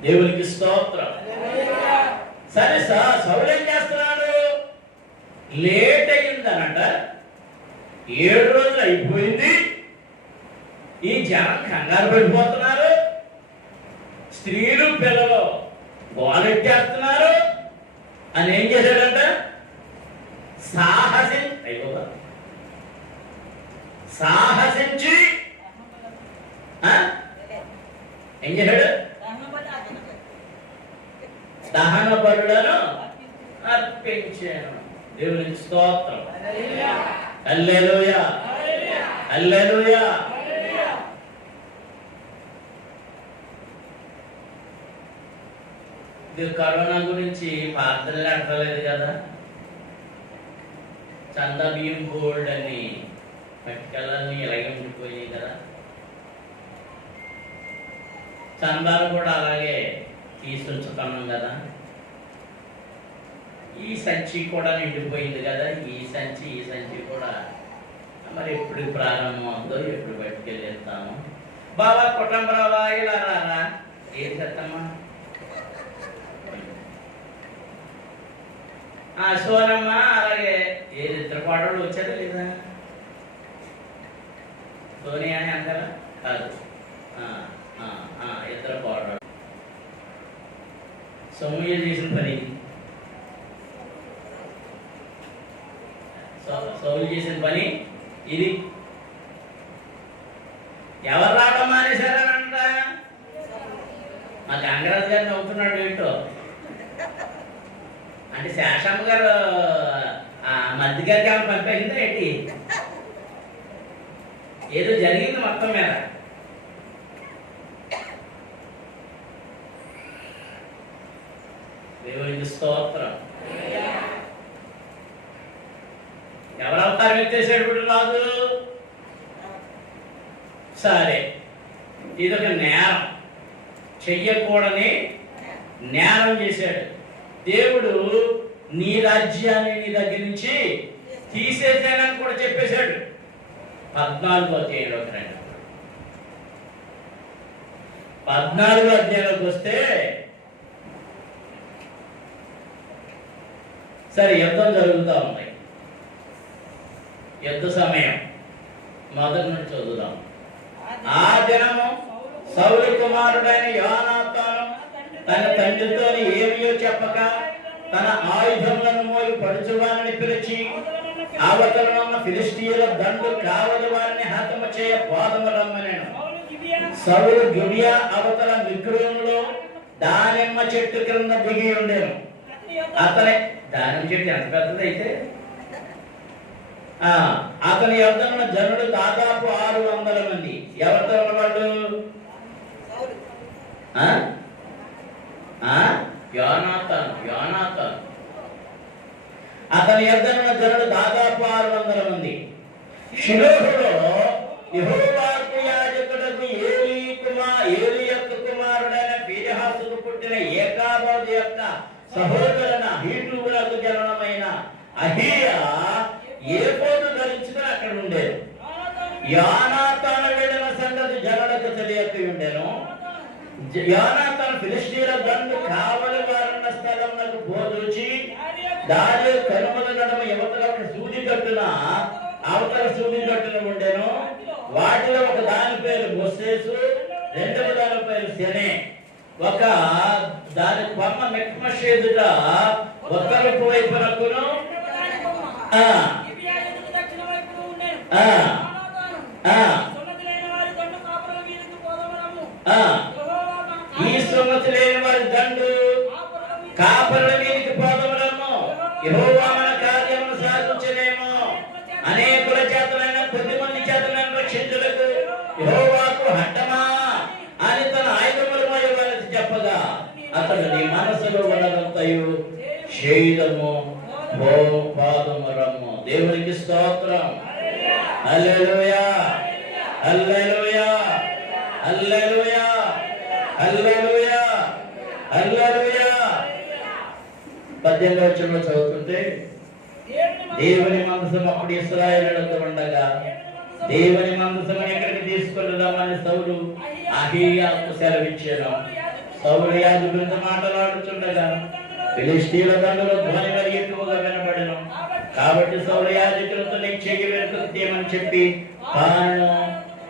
దేవునికి స్తోత్రం. సరే, సౌలు ఏం చేస్తున్నాడు? లేట్ అయిందనట. 7 రోజులు అయిపోయింది. ఈ జనం కంగారు పడిపోతున్నారు. స్త్రీలు పిల్లలు గోలెట్టేస్తున్నారు అని ఏం చేశాడంట? సాహసించి ఏం చేశాడు? దహన బలులను అర్పించాను. దేవునికి స్తోత్రం. హల్లెలూయా, హల్లెలూయా. ఇది కరోనా గురించి ప్రార్థనలు అడగలేదు కదా. చందా బియ్యం గోల్డ్ అని పట్టుకెళ్ళని ఇలాగే ఉండిపోయాయి కదా. చందాలు కూడా అలాగే తీసుకుంటున్నాం కదా. ఈ సంచి కూడా నిండిపోయింది కదా. ఈ సంచి కూడా మరి ఎప్పుడు ప్రారంభం అవుతుందో, ఎప్పుడు బయటకెళ్ళేస్తాము. బాబా కుటుంబరావా ఇలా రారా, ఏం చేస్తామా? సోనమ్మ అలాగే ఏది ఇద్దరు పాటలు వచ్చారా లేదా? సోనియా అని అంటారా? కాదు, ఇద్దరు పాటలు. సమూయేలు చేసిన పని, సౌలు చేసిన పని ఇది. ఎవరు రావడం మానేశారనంట? మా గంగరాజు గారిని అవుతున్నాడు ఏంటో. అంటే శేషమ్మ గారు మధ్య గారికి ఆమె పంపేసిందా ఏంటి? ఏదో జరిగింది మొత్తం మీద. దేవునికి స్తోత్రం. ఎవరు అవతారం ఎత్తేసాడు ఇప్పుడు రాజు? సరే, ఇదొక నేరం, చెయ్యకూడని నేరం చేశాడు. దేవుడు నీ రాజ్యాన్ని నీ దగ్గర నుంచి తీసేసానని కూడా చెప్పేశాడు. 14వ అధ్యాయంలోకి రండి. 14వ అధ్యాయంలోకి వస్తే సరే, యుద్ధం జరుగుతూ ఉంది. యుద్ధ సమయం మొదటి నుంచి చదువుదాం. ఆ దినము సౌలు కుమారుడైన యోనాతాను తన తండ్రితో ఏమియో చెప్పక తన ఆయుధములను మోయి పడుచువారిని పిలిచి అవతలనున్న ఫిలిష్తీయుల దండు కావలి వారిని హతము చేయ పోదము రమ్మనేను. సౌలు గిబియా అవతల మిగ్రోనులో దానిమ్మ చెట్టు క్రింద దిగి ఉండేను. అతని దానిమ్మ చెట్టు ఎంత పెద్దదైతే అతని యొద్దనున్న జనుడు దాదాపు 600 మంది. ఎవరితో ఉన్నవాళ్ళు? యోనాతాను. అతని యొద్దనున్న జనుడు దాదాపు 600 మంది. షిలోహులో యెహోవాకు యాజకుడకు ఏలీ యొక్క కుమారుడైన ఫీనెహాసుకు పుట్టిన ఏకాబోదు యొక్క సహోదరున హీటువులకు జననమైన అహీయా ఏపోదు ధరించుకుని అక్కడ ఉండేది. యోనాతాను వెళ్ళిన సంగతి జనులకు తెలియక ఉండెను. యోనాతాను ఫిలిష్తీయుల దండు కావలి వారున్న స్థలమునకు పోదూచి దారి కనుమల నడుమ యువతల సూది కట్టున అవతల సూది కట్టున ఉండెను. వాటిలో ఒక దాని పేరు మొస్సేసు, రెండవ దాని పేరు శనే. ఒక దాని కొమ్మ మెక్మషేదుట ఉత్తరపు వైపునకును ఈ సున్నతి లేని వారి దండు కాపరుల మీదకి పోదములము. యెహోవా మన కార్యమును సాధించలేము. అనేకుల చేతలైన కొద్ది మంది చేతలైన రక్షించుటకు యెహోవాకు హఠమా అని తన ఆయుధములు మోయవలసి చెప్పగా అతడు నీ మనసులో ఉన్నదంతయు చేయడము పాదము రమ్ము. దేవునికి స్తోత్రం. హల్లెలూయా, హల్లెలూయా, హల్లెలూయా, హల్లెలూయా, హల్లెలూయా. 18వ వచనంలో చదువుతుంటే, దేవుని మందసం అప్పుడు ఇశ్రాయేలులతో ఉండగా దేవుని మందసం ఎక్కడికి తీసుకొని రమ్మని సౌలు అహీయాకు సెలవిచ్చాను. సౌలు యాజకులతో మాట్లాడుతుండగా ఫిలిష్తీయుల దండులో ధ్వని మరి ఎక్కువగా వినబడెను. కాబట్టి సౌలు యాజకులతో నీ చెయ్యి వెనుకకు తీయమని చెప్పి తాను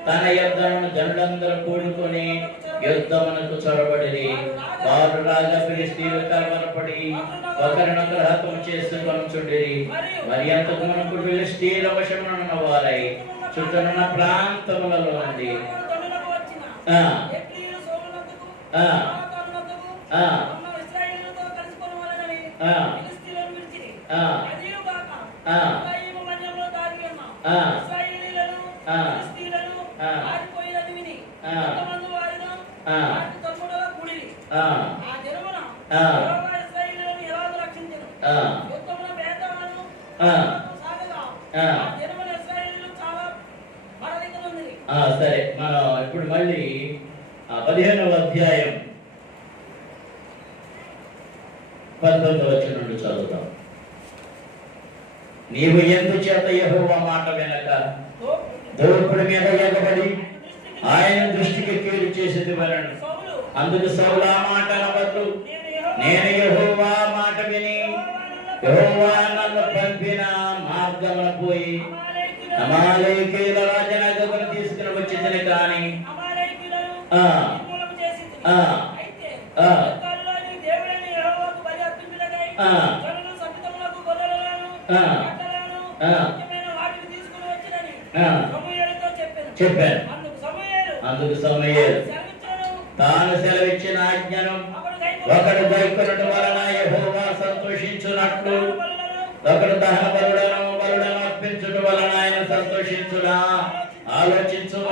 తన యుద్ధమును జనులందరూ కూడుకొని యుద్ధమునకు చొరబడి వారు రాగా ఫిలిష్తీయులు కలవరపడి ఒకరినొకరు హతము చేసుకొనుచుండిరి. మరి అంతకు మునుపు ఫిలిష్తీయుల వశమున వారై చుట్టనున్న ప్రాంతములలో నుండి సరే, మనం ఇప్పుడు మళ్ళీ 15వ అధ్యాయం 19వ వచనం నుండి చదువుతాం. నీవు ఎందుచేత యెహోవా మాట వినక దోపుడి మీద ఎగబడి ఆయన దృష్టికి కీడు చేసేది వలన అందుకు సౌలు ఆ మాట అనవద్దు, నేను యెహోవా మాట విని యెహోవా నన్ను పంపిన మార్గమున పోయి అమాలేకీయుల రాజనగరును తీసుకుని వచ్చిందని కానీ చెప్పాను. అందుకు సమూయేలు తాను సెలవిచ్చిన ఆజ్ఞను ఒకడు గైకొనడం వలన యెహోవా సంతోషించున్నట్లు ఒకడు దహన బలులను అర్పించడం వలన ఆయన సంతోషించునా ఆలోచించు.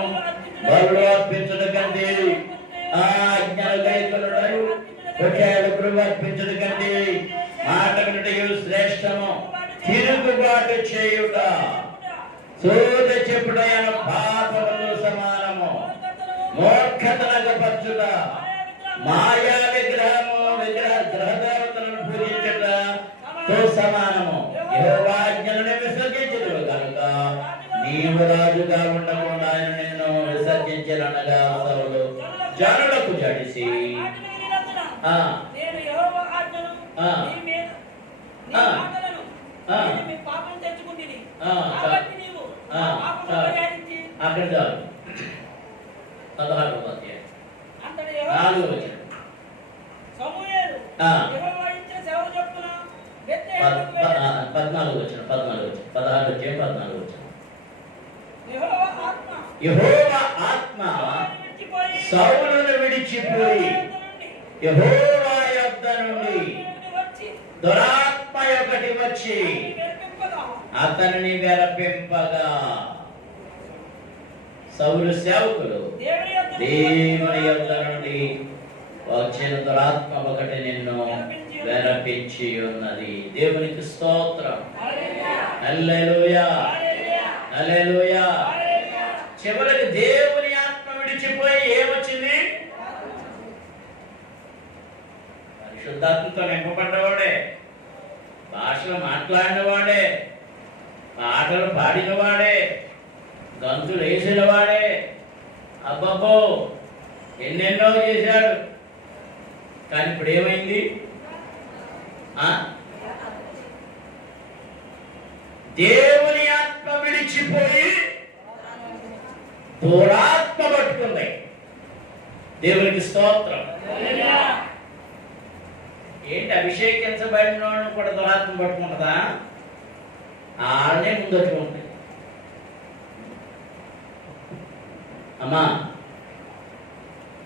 బలులు అర్పించడం కంటే ఆ ఆజ్ఞలు గైకొనడం అర్పించడం కంటే మాట వినటయు శ్రేష్టము. తిరుగుబాటు చేయుట సోద చెప్పుడైన పాపముతో సమానము. మూర్ఖతనగపరచుట మాయా విగ్రహము గ్రహదేవతలను పూజించుటతో సమానము. యెహోవా ఆజ్ఞలను విసర్జించదు కనుక నీవు రాజుగా ఉండకుండా ఆయన నిన్ను విసర్జించనగా సౌలు జనులకు జడిసి అక్కడ చాలు 16వ అధ్యాయం 4వ వచనం. 14వ వచనం 16 వచ్చే 14వ వచనం. యెహోవా ఆత్మ సౌలును విడిచిపోయి యెహోవా యొద్ద నుండి దురాత్మ ఒకటి వచ్చి అతనిని వెరపింపగా సౌలు సేవకులు దేవుని యొద్ద నుండి వచ్చిన దురాత్మ ఒకటి నిన్ను వెరపించి ఉన్నది. దేవునికి స్తోత్రం. హల్లెలూయా, హల్లెలూయా. చివరికి దేవుని ఆత్మ విడిచిపోయి ఏమొచ్చింది? పరిశుద్ధాత్మతో నింపబడ్డవాడే, భాషలు మాట్లాడినవాడే, పాటలు పాడినవాడే, గంతులు వేసిన వాడే, అబ్బబ్బో ఎన్నెన్నో చేశాడు. కానీ ఇప్పుడు ఏమైంది? దేవుని ఆత్మ విడిచిపోయి దురాత్మ పట్టుకుంది. దేవునికి స్తోత్రం. ఏంటి, అభిషేకించబడిన వాడిని కూడా దురాత్మ పట్టుకుంటుందా? ఆడనే ముందొచ్చుకుంటుంది. అమ్మా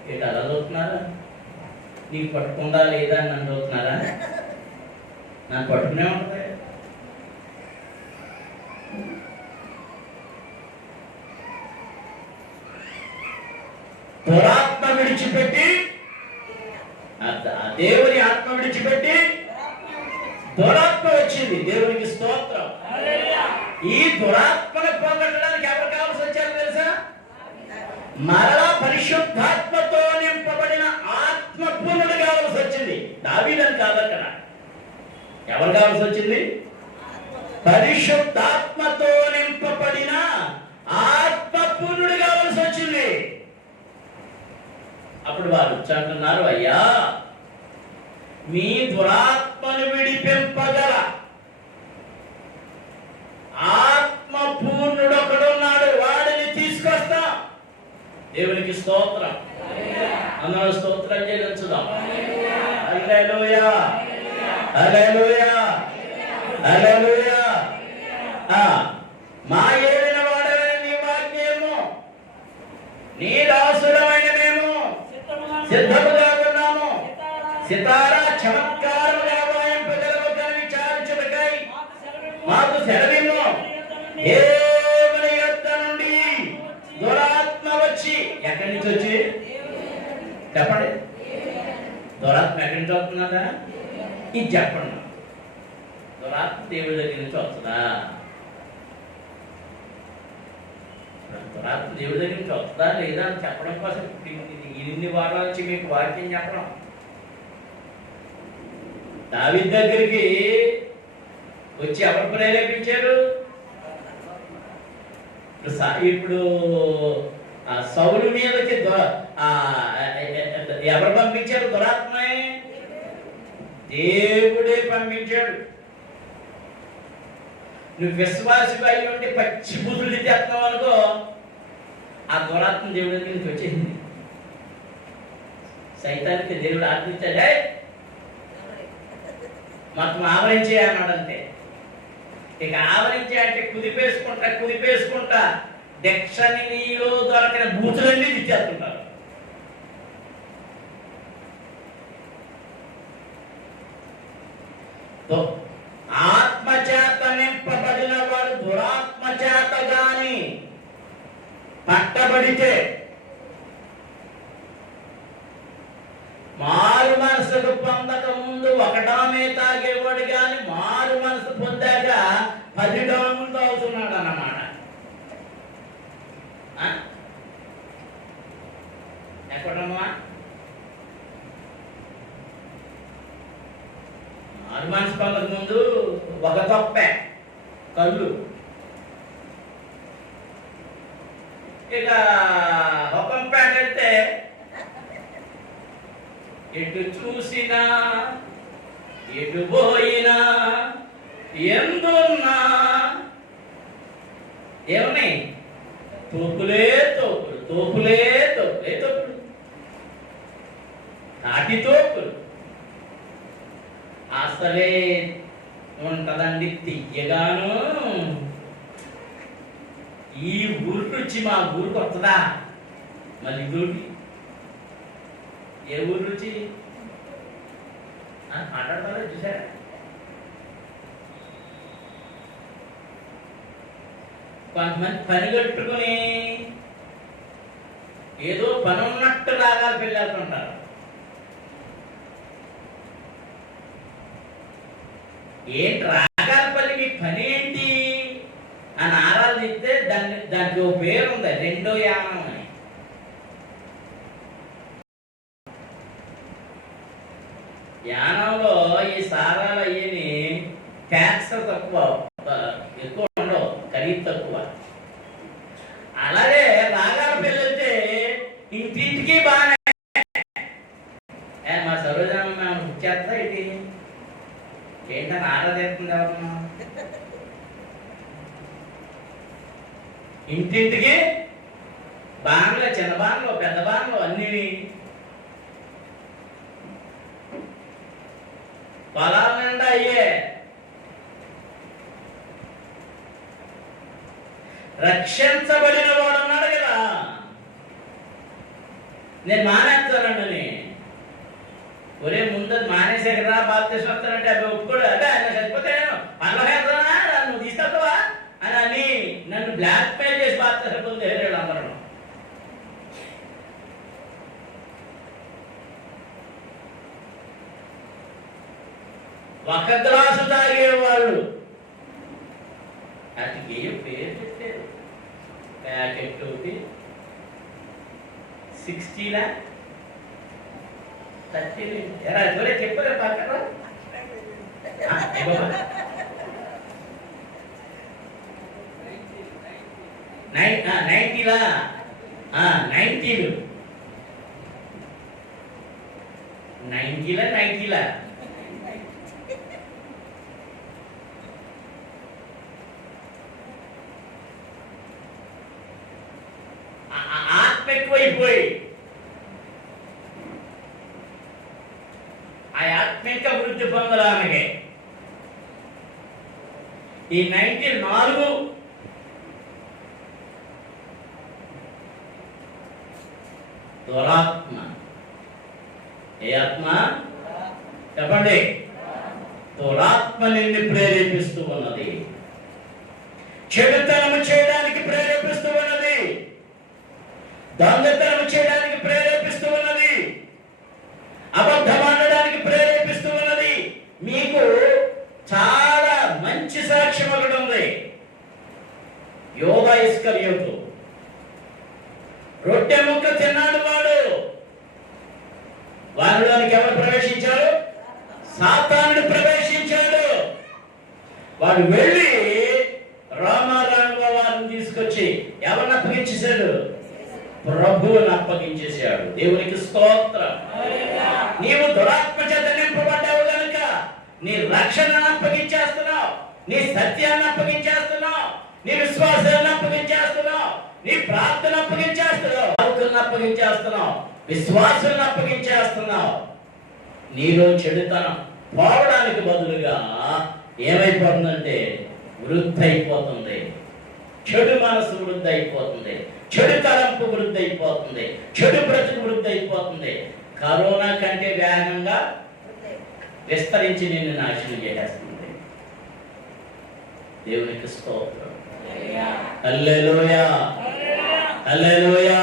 ఏంటి అలా చదువుతున్నారా? నీకు పట్టుకుందా లేదా అని నన్ను చదువుతున్నారా? నన్ను పట్టుకునే ఉంటుంది. దురాత్మ విడిచిపెట్టి దేవుని ఆత్మ విడిచిపెట్టి దురాత్మ వచ్చింది. దేవునికి స్తోత్రం. ఈ దురాత్మను పోగొట్టడానికి ఎవరు కావాల్సి వచ్చారు తెలుసా? మరలా పరిశుద్ధాత్మతో నింపబడిన ఆత్మపూర్ణుడు కావాల్సి వచ్చింది. దావీదని కాదు, అక్కడ ఎవరు కావాల్సి వచ్చింది? పరిశుద్ధాత్మతో నింపబడిన ఆత్మపూర్ణుడు కావాల్సి వచ్చింది. అప్పుడు వారు అంటున్నారు, అయ్యా మీ దురాత్మను విడిపింపగల ఆత్మపూర్ణుడు ఒకడున్నాడు, వాడిని తీసుకొస్తాం. దేవునికి స్తోత్రం. అందరూ స్తోత్రం చెల్లించుదాం. హల్లెలూయా, హల్లెలూయా, హల్లెలూయా. మా ఏలిన వాడవైన నీ వాక్యము, నీ దాసుడమైన మేము సిద్ధముగా ఉన్నాము. సితారా చమత్కారముగా వాయింపగలవు కానీ విచారించుటకై మాకు సెలవిమ్ము. దేవుని యొద్ద నుండి దురాత్మ వచ్చి, ఎక్కడి నుంచి వచ్చి చెప్పండి? దురాత్మ ఎక్కడి నుంచి వస్తుందా? ఇది చెప్పండి. దురాత్మ దేవుడి దగ్గర నుంచి వస్తుందా? దురాత్మ దేవుడి దగ్గర నుంచి వస్తుందా లేదా అని చెప్పడం కోసం ఇన్ని వారాల నుంచి మీకు వాక్యం చెప్పడం. దావీదు దగ్గరికి వచ్చి ఎవరు ప్రేరేపించారు? ఇప్పుడు సౌలు మీదకి ఎవరు పంపించారు? దురాత్మే దేవుడే పంపించాడు. నువ్వు విశ్వాసిగా అయి ఉండి పచ్చి బుద్ధులు చేస్తున్నావు అనుకో, ఆ దురాత్మ దేవుడి దగ్గర నుంచి వచ్చేసింది. సైతానికి దేవుడు ఆజ్ఞించాడే మొత్తం ఆవరించే అన్నాడు అంతే. ఇక ఆవరించే అంటే కుదిపేసుకుంటా దక్షిణలో దొరకిన బూతులన్నీ తెచ్చేస్తుంటారు. ఆత్మచేత నింపబడిన వాడు దురాత్మచేత గాని పట్టబడితే మారు మనసుకు పొందక ముందు ఒకటామే తాగేవాడు గాని మారు మనసు పొందాక 10 డాములు తాగుతున్నాడు అన్నమాట. ఎక్కడమ్మా? మారు మనసు పొందక ముందు ఒక తొప్పే కళ్ళు, ఇక హొకంపేట వెళ్తే ఎటు చూసినా ఎటు పోయినా ఎందున్నా ఏమన్నాయి? తోపులే తోపులు, తోపులే తోపులే తోపులు, నాటి తోపులు. అసలే ఉంటదండి తియ్యగాను. ఈ ఊరు నుంచి మా ఊరికి వస్తుందా మళ్ళీ దూటి? ఏ ఊరు నుంచి మాట్లాడతారో చూసారా? కొంతమంది పని కట్టుకుని ఏదో పని ఉన్నట్టు రాగాలు పెళ్ళాడుతుంటారు. ఏంటి రాగాల పల్లి మీ పని ఏంటి అని ఆరాలు చెప్తే దానికి ఓ పేరు ఉంది, రెండో యానం అని. యానంలో ఈ సారాలు అయ్యని క్యాన్సర్ తక్కువ, ఎక్కువ ఉండవు, ఖరీదు తక్కువ. అలాగే రాగాల పెళ్ళైతే ఇంటింటికి బాగానే. మా సరోజన మేము చేస్తా ఏంటి ఏంటని ఆరాధిస్తుంది ఎవరన్నా? ఇంటింటికి బాణలు, చిన్న బాణలు, పెద్ద బాణలు అన్ని. పొలాల నిండా అయ్యే. రక్షించబడిన వాడు అన్నాడు కదా, నేను మానేస్తానండి. ఒరే ముందు మానేసేకరా బాప్తీసం వస్తానంటే అవి ఒప్పుకోడు. అదే ఆయన చచ్చిపోతే పర్వాలేదునా నువ్వు తీసుకొస్తావా అని నన్ను బ్లాక్ మెయిల్ చేసి బాప్తీసం పొందేవాళ్ళు అందరూ. ఒక గ్లాసు తాగేవాళ్ళు. వాటికి ఏం పేరు పెట్టారు. ప్యాకెట్ ఒకటి 60 30 ఎలా చెప్పారా పక్కన 90 ఆత్మ ఎక్కువైపోయి ఆ ఆత్మిక వృద్ధి పొందడానికి ఈ 94 దురాత్మ. ఏ ఆత్మ చెప్పండి? దురాత్మ నిన్ను ప్రేరేపిస్తూ ఉన్నది, చెడుతనము చేయడానికి ప్రేరేపిస్తూ ఉన్నది, దొంగతనము చేయడానికి ప్రేరేపిస్తూ ఉన్నది, అబద్ధం ఆడడానికి ప్రేరేపిస్తూ ఉన్నది. మీకు చాలా మంచి సాక్ష్యం ఒకటి ఉంది. యోధా ఇస్కరియోతు రొట్టె ముక్క తిన్నాడు. వారిలోనికి ఎవరు ప్రవేశించారు? సాతానుడు ప్రవేశించాడు. వాడు వెళ్ళి రామారాణుల వారిని తీసుకొచ్చి ఎవరిని అప్పగించేశాడు? ప్రభువుని అప్పగించేశాడు. దేవునికి స్తోత్రం. నీవు దురాత్మ చేత నింపబడ్డావు కనుక నీ రక్షణను అప్పగించేస్తున్నావు, నీ సత్యాన్ని అప్పగించేస్తున్నావు, నీ విశ్వాసాన్ని అప్పగించేస్తున్నావు, నీ ప్రార్థన అప్పగించేస్తున్నావు, అప్పగించేస్తున్నావు, విశ్వాసాన్ని అప్పగించేస్తున్నావు. నీలో చెడుతనం పోవడానికి బదులుగా ఏమైపోతుందంటే వృద్ధి అయిపోతుంది. చెడు మనసు వృద్ధి అయిపోతుంది, చెడు తలంపు వృద్ధి అయిపోతుంది, చెడు బ్రతుకు వృద్ధి అయిపోతుంది. కరోనా కంటే వేగంగా విస్తరించి నిన్ను నాశనం చేసేస్తుంది. దేవునికి స్తోత్రం. హల్లెలూయా, హల్లెలూయా,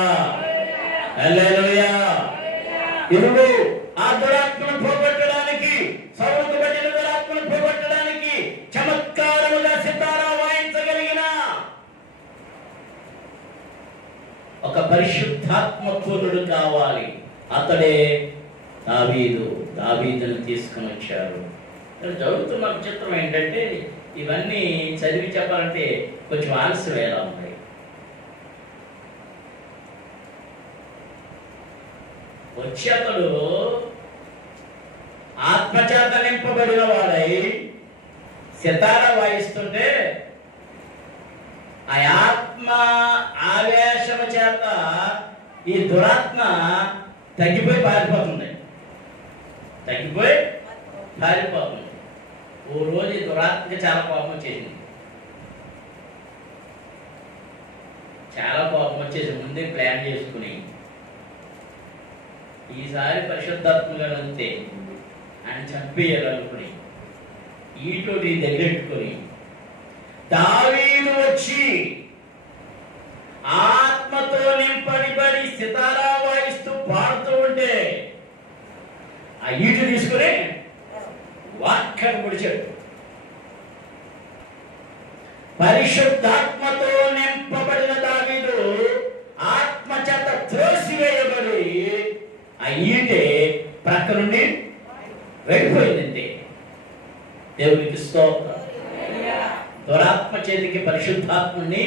హల్లెలూయా. ఇరుడు ఆ దురాత్మను పోగొట్టడానికి, సౌలుకు పట్టిన దురాత్మను పోగొట్టడానికి చమత్కారముగా సితారా వాయించగలిగిన ఒక పరిశుద్ధాత్మ పూర్ణుడు కావాలి. అతడే దావీదును తీసుకుని వచ్చారు. జరుగుతున్న చిత్రం ఏంటంటే ఇవన్నీ చదివి చెప్పాలంటే కొంచెం ఆలస్యం ఎలా ఉంది. వచ్చి అతడు ఆత్మచేత నింపబడిన వాడై సితారా వాయిస్తుంటే ఆ ఆత్మ ఆవేశము చేత ఈ దురాత్మ తగ్గిపోయి పారిపోతుంది. ఓ రోజు ఈ దురాత్మకి చాలా కోపం వచ్చేసింది. ముందే ప్లాన్ చేసుకుని ఈసారి పరిశుద్ధాత్మగా అంతే ఆయన చంపేయాలనుకుని ఈటోటి దగ్గరెట్టుకొని దావీదు వచ్చి ఆత్మతో నింపబడి సితారా వాయిస్తూ పాడుతూ ఉంటే ఆ ఈటు తీసుకుని వాక్యం పొడిచాడు. పరిశుద్ధాత్మతో నింపబడిన దావీదు ఆత్మ చేత త్రోసివేయబడి ఆ ఈటే ప్రక్క నుండి వెళ్ళిపోయిందండి. దేవునికి స్తోత్రం. దురాత్మ చేతికి పరిశుద్ధాత్ముని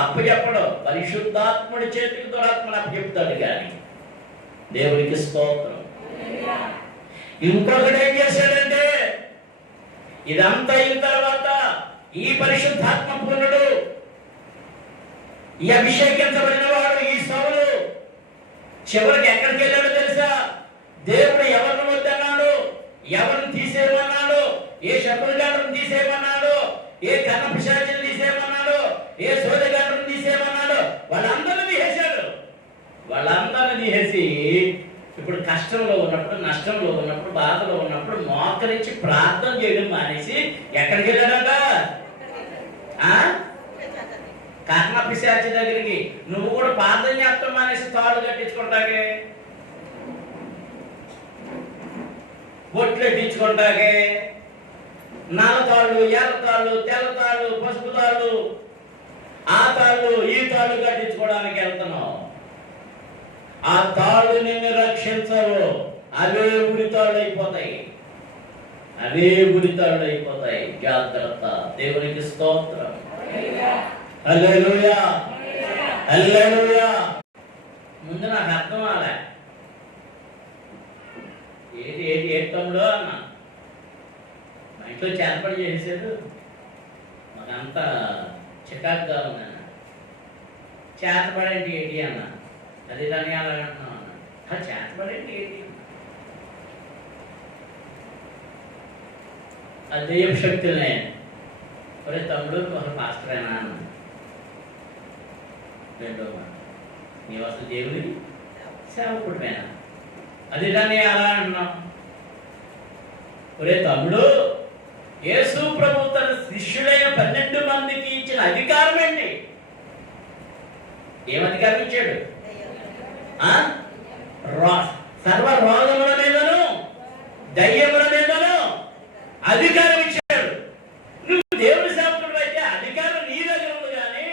అప్పచెప్పడం, పరిశుద్ధాత్ముడి చేతికి దురాత్మని అప్పచెప్తాడు కానీ. దేవునికి స్తోత్రం. ఇంకొకటి ఏం చేశాడంటే ఇదంతా అయిన తర్వాత ఈ పరిశుద్ధాత్మ పూర్ణుడు, ఈ అభిషేకించబడిన వాడు ఈ సౌలు చివరికి ఎక్కడికి వెళ్ళాడో తెలుసా? దేవుడు ఎవరిని వద్దన్నాడు, ఎవరిని తీసేయమన్నాడు, ఏ శత్రుగాడును తీసేయమన్నాడు, ఏ కన్నపిశాచిని తీసేయమన్నాడు, ఏ సోదగాడును తీసేయమన్నాడు, వాళ్ళందరినీ తీసేశాడు. వాళ్ళందరినీ తీసేసి ఇప్పుడు కష్టంలో ఉన్నప్పుడు, నష్టంలో ఉన్నప్పుడు, బాధలో ఉన్నప్పుడు మోకరించి ప్రార్థన చేయడం మానేసి ఎక్కడికి వెళ్ళాడట? కర్ణపిశాచి దగ్గరికి. నువ్వు కూడా ప్రార్థన చేస్తాం మానేసి తాడు కట్టించుకుంటాకే, బొట్లు ఎట్టించుకుంటాకే, నల్ల తాళ్ళు, ఎర్ర తాళ్ళు, తెల్ల తాళ్ళు, పసుపు తాళ్ళు, ఆ తాళ్ళు ఈ తాళ్ళు కట్టించుకోవడానికి వెళ్తున్నావు. ఆ తాళ్ళు నిన్ను రక్షించవు. అవే ఉరితాళ్ళు అయిపోతాయి. అవే ఉరితాళ్ళు అయిపోతాయి. జాగ్రత్త. దేవునికి స్తోత్రం. హల్లెలూయా, హల్లెలూయా. ముందు నాకు అర్థం అలా ఏది ఏది ఏటంలో అన్న మా ఇంట్లో చేతపడి చేసాడు. మాకంతా చికాకుగా ఉందన్న. చేతపడేంటి ఏంటి అన్న. అది దాన్ని అలా అంటున్నాం అన్న. ఆ చేతపడేంటి ఏంటి అన్న. ఆ దెయ్యం శక్తులనే ఒరే తమ్ముడు ఒక పాస్టరేనా అన్న. రెండో మాట, నీవు అసలు దేవుడికి సేవకుడివేనా. అది దాన్ని అలా అంటున్నాం. ఒరే తమ్ముడు, యేసు ప్రభు తన శిష్యులైన 12 మందికి ఇచ్చిన అధికారం ఏంటి? ఏం అధికారం ఇచ్చాడు? సర్వ రోగముల మీదను దయ్యముల మీదను అధికారం ఇచ్చాడు. నువ్వు దేవుడి సేవకుడు అయితే అధికారం నీ దగ్గర ఉంది, కానీ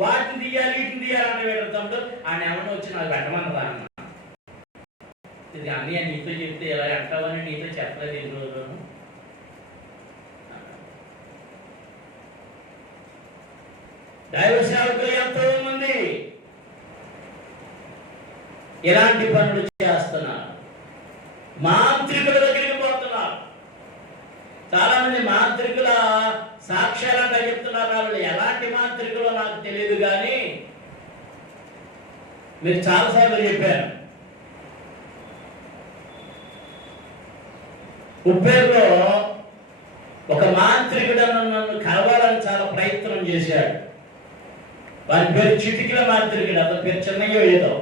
వాటిని తీయాలి వీటిని తీయాలంటే వేరే తమ్ముడు ఆయన ఎవరిని వచ్చి నాకు పెట్టమన్నదా అన్న. ఇది అన్నీ నీతో చెప్తే ఎలా అంటావని నీతో చెప్పలేదు ఈ రోజులను. దైవ సేవకులు ఎంతో మంది ఎలాంటి పనులు చేస్తున్నారు. మాంత్రికుల దగ్గరికి పోతున్నారు. చాలా మంది మాంత్రికుల సాక్ష్యాలంటే చెప్తున్నారు. వాళ్ళు ఎలాంటి మాంత్రికులో నాకు తెలియదు, కానీ మీరు చాలాసార్లు చెప్పారు. ఉప్పేరులో ఒక మాంత్రికుడు నన్ను కలవాలని చాలా ప్రయత్నం చేశాడు. వారి పేరు చిటికిల మాంత్రికుడు. అతని పేరు చెన్నయ్య ఏదో.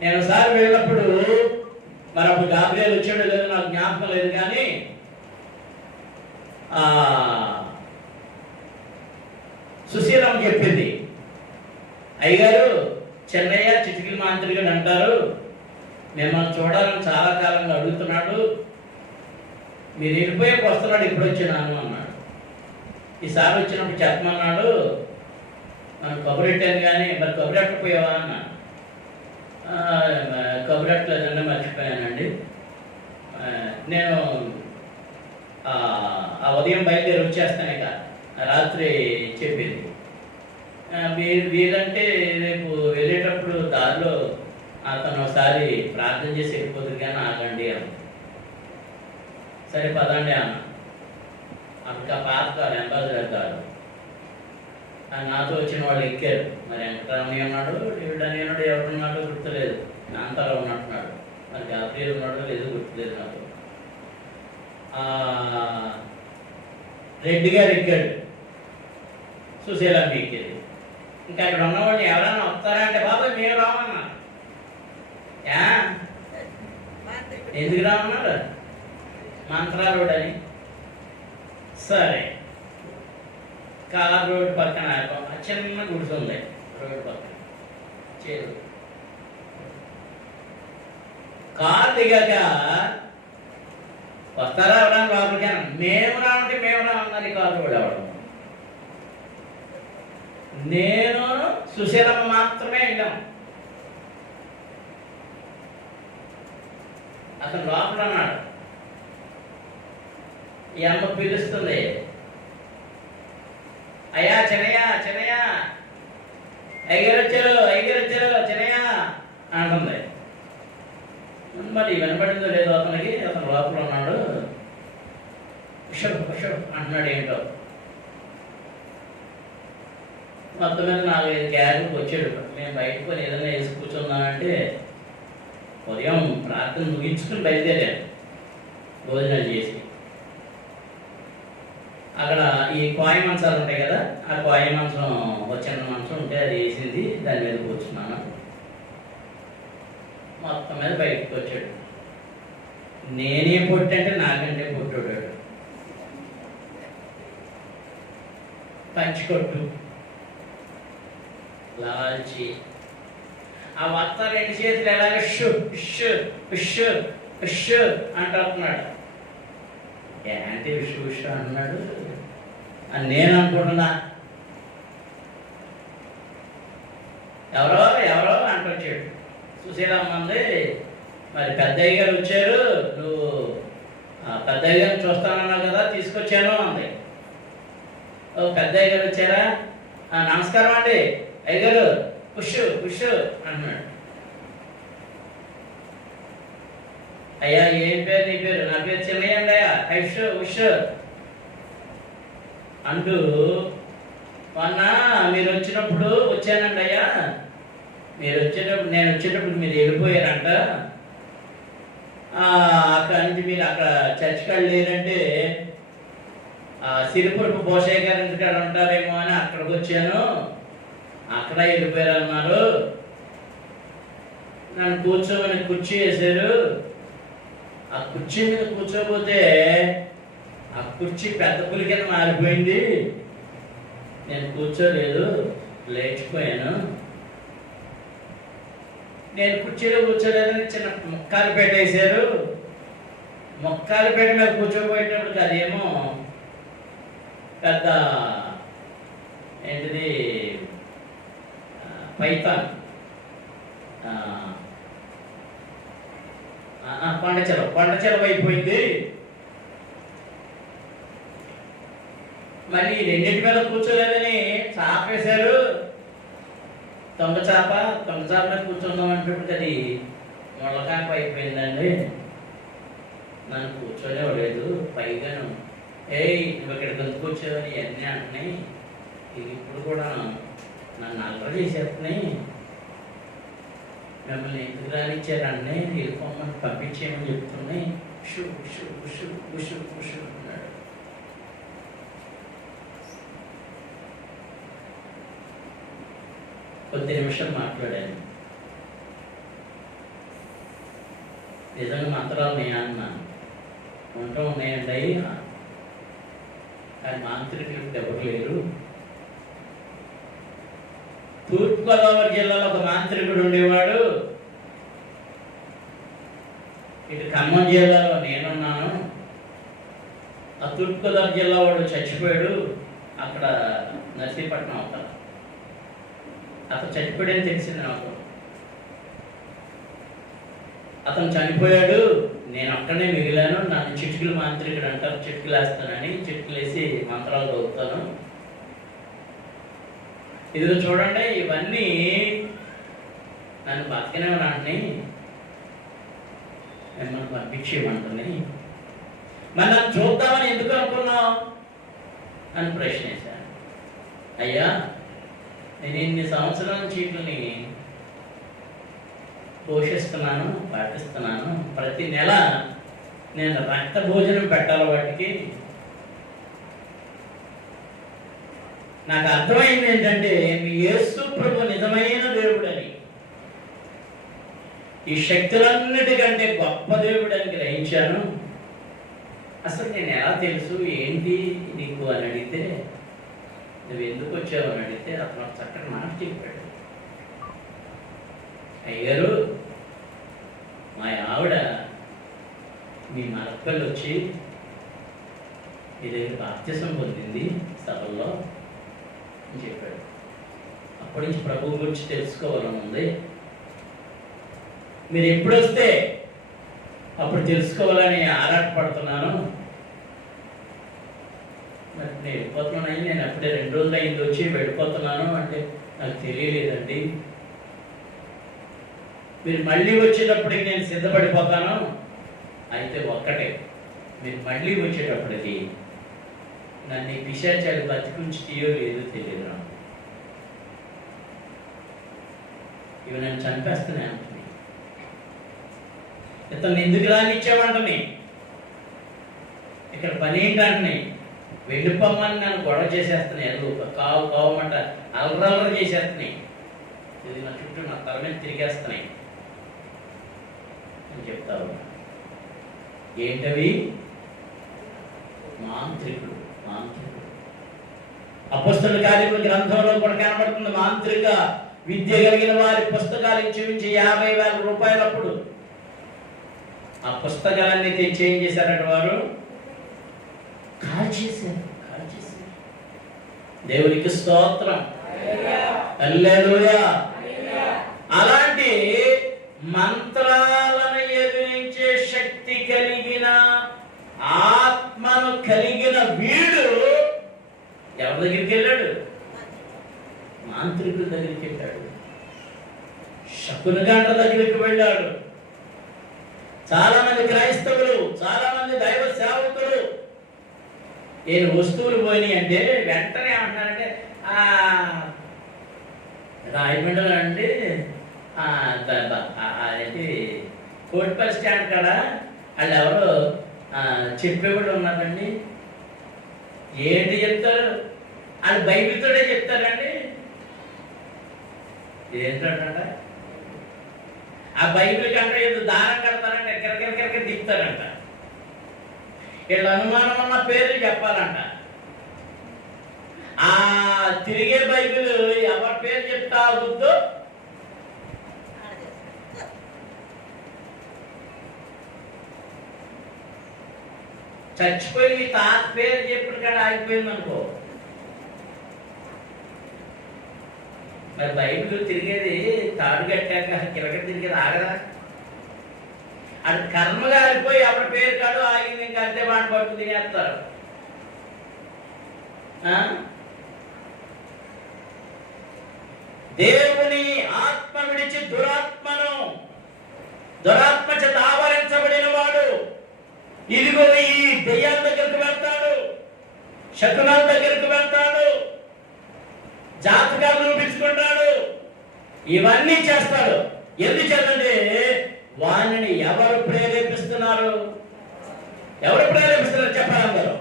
నేను ఒకసారి వెళ్ళినప్పుడు మరి అప్పుడు గాబ్రియల్ వచ్చాడో లేదో నాకు జ్ఞాపకం లేదు, కానీ సుశీలమ్మ చెప్పింది, అయ్యగారు చెన్నయ్య చిటికిల మాంత్రికుడు అంటారు, మిమ్మల్ని చూడాలని చాలా కాలంగా అడుగుతున్నాడు, మీరు వెళ్ళిపోయాక వస్తున్నాడు, ఇప్పుడు వచ్చినాను అన్నాడు. ఈసారి వచ్చినప్పుడు చెప్పమన్నాడు, మనం కబురెట్టాను, కానీ మరి కబురెట్టపోయావా అన్నా. కబురెట్టలేదండి, మర్చిపోయానండి. నేను ఆ ఉదయం బయలుదేరి వచ్చేస్తాను, ఇక రాత్రి చెప్పింది. వీరంటే రేపు వెళ్ళేటప్పుడు దారిలో అతను ఒకసారి ప్రార్థన చేసి వెళ్ళిపోతుంది, కానీ ఆగండి అన్న. సరే పదండి అన్న. అప్పుడు ఆ పాత కాదు, అంబాసిడర్ కాదు. నాతో వచ్చిన వాళ్ళు ఎక్కారు. మరి వెంకటరామయ్య ఉన్నాడు, డేవిడ్ అని ఉన్నాడు, ఎవరున్నాడో గుర్తులేదు, నాంతలో ఉన్నట్టున్నాడు. మరి గాబ్రియల్ ఉన్నాడో లేదో గుర్తులేదు నాకు. రెడ్డి గారు ఎక్కాడు, సుశీలమ్మ ఎక్కేది. ఇంకా అక్కడ ఉన్నవాడిని ఎవరైనా వస్తారంటే బాబాయ్ మేము రామన్నా. ఎందుకు రామన్నాడు? మంత్రాలుడు అని. సరే, కార్ రోడ్డు పక్కన చిన్న గుడిసె ఉంది, రోడ్డు పక్కన చేరు. కార్ దిగాక వస్తారా అవడానికి లోపలికి, మేము రావంటే మేము రామన్నారు. కారు రోడ్డు అవడం, నేను సుశీలమ్మ మాత్రమే వెళ్ళాం. అతను లోపల అన్నాడు. ఈ అమ్మ పిలుస్తుంది, అయ్యా చెన్నయ్య చెన్నయ్య, ఐగరు వచ్చారు చెన్నయ్య అంటుంది. మరి వినపడిందో లేదో అతనికి. అతను లోపల ఉన్నాడు, అంటున్నాడు ఏంటో. మొత్తం మీద 4-5 క్యాబులకు వచ్చాడు. మేము బయటకు పోయి ఏదైనా వేసి కూర్చున్నామంటే ఉదయం ప్రార్థన ముగించుకుని బయలుదేరాను భోజనాలు చేసి. అక్కడ ఈ కోయ మంచాలు ఉంటాయి కదా, ఆ కోయ మంచం చిన్న మంచం ఉంటే అది వేసింది, దాని మీద కూర్చున్నాను. మొత్తం మీద బయటకు వచ్చాడు. నేనే పొట్టు అంటే నాకంటే పొట్టుడు, పంచికొట్టు, లాల్చి, ఆ వత్త 2 చేతులు ఎలాగ షు షు షు షు అంటున్నాడు. ఏంటి విషయం అన్నాడు అని నేను అనుకుంటున్నా. ఎవరో ఎవరో అంటొచ్చాడు. సుశీలమ్మంది, మరి పెద్దయ్య గారు వచ్చారు, నువ్వు పెద్దయ్య గారిని చూస్తానన్నావు కదా, తీసుకొచ్చాను అంది. ఓ పెద్దయ్య గారు వచ్చారా, నమస్కారం అండి అయ్యగారు, కుష్ కుష్ అంటున్నాడు. అయ్యా ఏం పేరు నీ పేరు? నా పేరు చిన్నయ్య అండి అయ్యా, ఉష్ ఉష్ అంటూ మొన్న మీరు వచ్చినప్పుడు వచ్చానండి అయ్యా, మీరు వచ్చేటప్పుడు నేను వచ్చేటప్పుడు మీరు వెళ్ళిపోయారంట, అక్కడ నుంచి మీరు అక్కడ చర్చ్ కాడ లేదంటే సిరిపురపు భోషయ్య గారి ఇంటికాడ ఉంటారేమో అని అక్కడికి వచ్చాను, అక్కడ వెళ్ళిపోయారు అన్నారు, నన్ను కూర్చోమని కుర్చీ వేశారు, ఆ కుర్చీ మీద కూర్చోపోతే ఆ కుర్చీ పెద్ద పులి కింద మారిపోయింది, నేను కూర్చోలేదు, లేచిపోయాను, నేను కుర్చీలో కూర్చోలేదని చిన్న ముక్కాలు పెట్టేశారు, ముక్కాలు పెట్టి మీద కూర్చోపోయేటప్పుడు అదేమో పెద్ద ఏంటిది పైతాన్ కొండచెలవ అయిపోయింది, మళ్ళీ రెండింటి మీద కూర్చోలేదని చాప వేశారు, దొంగచాప మీద కూర్చుందాం అంటప్పుడు అది ముళ్ళకాప అయిపోయిందండి, నన్ను కూర్చోలేవలేదు, పైగాను నువ్వు ఇక్కడ గంతుకొచ్చావని అన్నీ అంటున్నాయి, ఇది ఇప్పుడు కూడా నన్ను అల్లరి చేసేస్తున్నాయి, మిమ్మల్ని ఎందుకు రానిచ్చారండి, వెళ్ళిపోమని పంపించేయమని చెప్తున్నాయి, shoe shoe shoe shoe shoe అన్నాడు. కొద్ది నిమిషం మాట్లాడాను, నిజంగా మంత్రాలు నేను అన్నాను, ఉంటూ ఉన్నాయండి అయ్యి, కానీ మాంత్రికులు ఎవరు లేరు. తూర్పుగోదావరి జిల్లాలో ఒక మాంత్రికుడు ఉండేవాడు, ఇటు ఖమ్మం జిల్లాలో నేనున్నాను, ఆ తూర్పుగోదావరి జిల్లా వాడు చచ్చిపోయాడు, అక్కడ నర్సీపట్నం అవుతాను, అతను చనిపోయాడని తెలిసింది నాకు, అతను చనిపోయాడు, నేను అక్కడనే మిగిలాను, నన్ను చిటికలు మాంత్రికుడు అంటారు, చిటికలు వేస్తానని, చిటికలు వేసి మంత్రాలు చదువుతాను, ఇదిగో చూడండి ఇవన్నీ నన్ను బతకనే రాండి, మిమ్మల్ని పంపించేయమంటుంది, మరి నన్ను చూద్దామని ఎందుకు అనుకున్నావు అని ప్రశ్న వేశాను. అయ్యా నేను ఇన్ని సంవత్సరాల చీట్లని పోషిస్తున్నాను, పాటిస్తున్నాను, ప్రతి నెల నేను రక్త భోజనం పెట్టాలి వాటికి, నాకు అర్థమైంది ఏంటంటే మీ యేసు ప్రభు నిజమైన దేవుడని, ఈ శక్తులన్నిటికంటే గొప్ప దేవుడని గ్రహించాను, అసలు నేను ఎలా తెలుసు ఏంటి నీకు అని అడిగితే, నువ్వు ఎందుకు వచ్చావు అని అడిగితే అతను చక్కటి మాట చెప్పాడు. అయ్యారు మా ఆవిడ మీ మరక్కలు వచ్చి మీ దగ్గర బాప్తిసం పొందింది సభల్లో అని చెప్పాడు. అప్పటి నుంచి ప్రభువు గురించి తెలుసుకోవాలని ఉంది, మీరు ఎప్పుడు వస్తే అప్పుడు తెలుసుకోవాలని ఆరాటపడుతున్నాను, మరి నేను వెళ్ళిపోతున్నాను, నేను అప్పుడే 2 రోజులు అయింది వచ్చి వెళ్ళిపోతున్నాను అంటే నాకు తెలియలేదండి, మీరు మళ్ళీ వచ్చేటప్పటికి నేను సిద్ధపడిపోతాను, అయితే ఒక్కటే మీరు మళ్ళీ వచ్చేటప్పటికి నన్ను ఈ పిశాచాలు బతికించి తీయో లేదో తెలియదు నాకు, ఇవి నన్ను చంపేస్తూనే అంటుంది, ఇతను ఎందుకు రానిచ్చామంటుంది, ఇక్కడ పని ఏంటంటే వెళ్ళిపోమ్మని నన్ను గొడవ చేసేస్తున్నాయి, కావు కావమంట అలరలర చేసేస్తున్నాయి, ఇది నా చుట్టూ నా తల మీద తిరిగేస్తున్నాయి అని చెప్తారు. ఏంటవి? మాంత్రికుడు. అపొస్తలుల కార్యముల గ్రంథంలో కూడా కనబడుతుంది, మాంత్రిక విద్య కలిగిన వారి పుస్తకాలు ఇచ్చి 50,000 రూపాయలప్పుడు ఆ పుస్తకాలన్నీ తెచ్చి ఏం చేశారట వారు, కాల్చేశారు. దేవునికి స్తోత్రం, హల్లెలూయా. అలాంటి మంత్రాలను ఎదిరించే శక్తి కలిగిన ఆత్మను కలిగిన వీడు ఎవరి దగ్గరికి వెళ్ళాడు? మాంత్రికుల దగ్గరికి వెళ్ళాడు, శకునగాండ్ర దగ్గరికి వెళ్ళాడు. చాలా మంది క్రైస్తవులు, చాలా మంది దైవ సేవకులు నేను వస్తువులు పోయినాయి అంటే వెంటనే ఏమంటున్నారంటే రాయమండ్రిలో అండి అదేంటి కోటిపల్లి స్టాండ్ కాడ వాళ్ళు ఎవరో చెప్పేవాళ్ళు ఉన్నారండి. ఏంటి చెప్తారు? వాళ్ళు బైబిల్తోనే చెప్తారండి. ఏంటంట ఆ బైబిల్ కంటే ఏదో దారం కడతారంట, కిరకిరకిరకి దిగుతారంట. వీళ్ళ అనుమానం ఉన్న పేర్లు చెప్పాలంట. ఆ తిరిగే బైబిల్ ఎవరి పేరు చెప్తా గుర్తు చచ్చిపోయి మీ తాత పేరు చెప్పుడు కాడ ఆగిపోయింది అనుకో. మరి బైబిల్ తిరిగేది తాడు కట్టాక కిరకట తిరిగేది ఆగదా? అది కర్మగా ఆగిపోయి ఎవరి పేరు కాడు ఆగింది, ఇంకా అంతే వాడిని పట్టు తినేస్తారు. దేవుని ఆత్మ విడిచి దురాత్మ చేత ఆవరించబడిన వాడు ఇదిగో ఈ దెయ్యాల దగ్గరకు వెళ్తాడు, శకునాల దగ్గరకు వెళ్తాడు, జాతకాలు చూపించుకుంటాడు, ఇవన్నీ చేస్తాడు. ఎందుచేతంటే వారిని ఎవరు ప్రేరేపిస్తున్నారు? ఎవరు ప్రేరేపిస్తున్నారు చెప్పాలి అందరూ?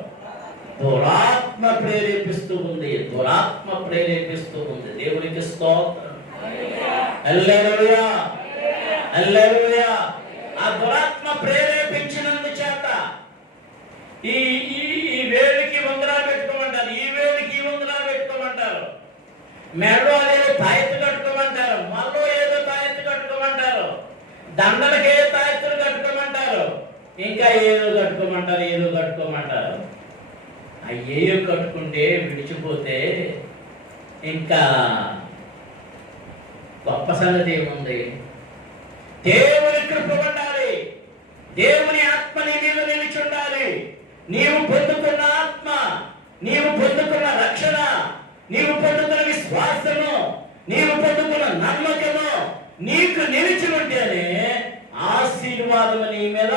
దురాత్మ ప్రేరేపిస్తూ ఉంది, దురాత్మ ప్రేరేపిస్తూ ఉంది. దేవునికి స్తోత్రం, హల్లెలూయా, హల్లెలూయా. ఆ దురాత్మ ప్రేరేపించినందు చేత ఈ వేడికి ఉంగరాలు పెట్టుకోమంటారు, ఈ వేడికి ఉంగరాలు పెట్టుకోమంటారు, మెడలో అదేదో తాయెత్తు కట్టుకోమంటారు, మళ్ళీ ఏదో తాయెత్తు కట్టుకోమంటారు, దండలకి ఏ తాయెత్తులు కట్టుకోమంటారు, ఇంకా ఏదో కట్టుకోమంటారు. అయ్యేయో కట్టుకుంటే విడిచిపోతే ఇంకా గొప్ప సంగతి ఏముంది? దేవుని కృప ఉండాలి, దేవుని ఆత్మ నీ మీద నిలిచి ఉండాలి. నీవు పొందుకున్న ఆత్మ, నీవు పొందుకున్న రక్షణ, నీవు పొందుకున్న విశ్వాసము, నీవు పొందుకున్న నమ్మకము నీకు నిలిచి ఉంటేనే ఆశీర్వాదం నీ మీద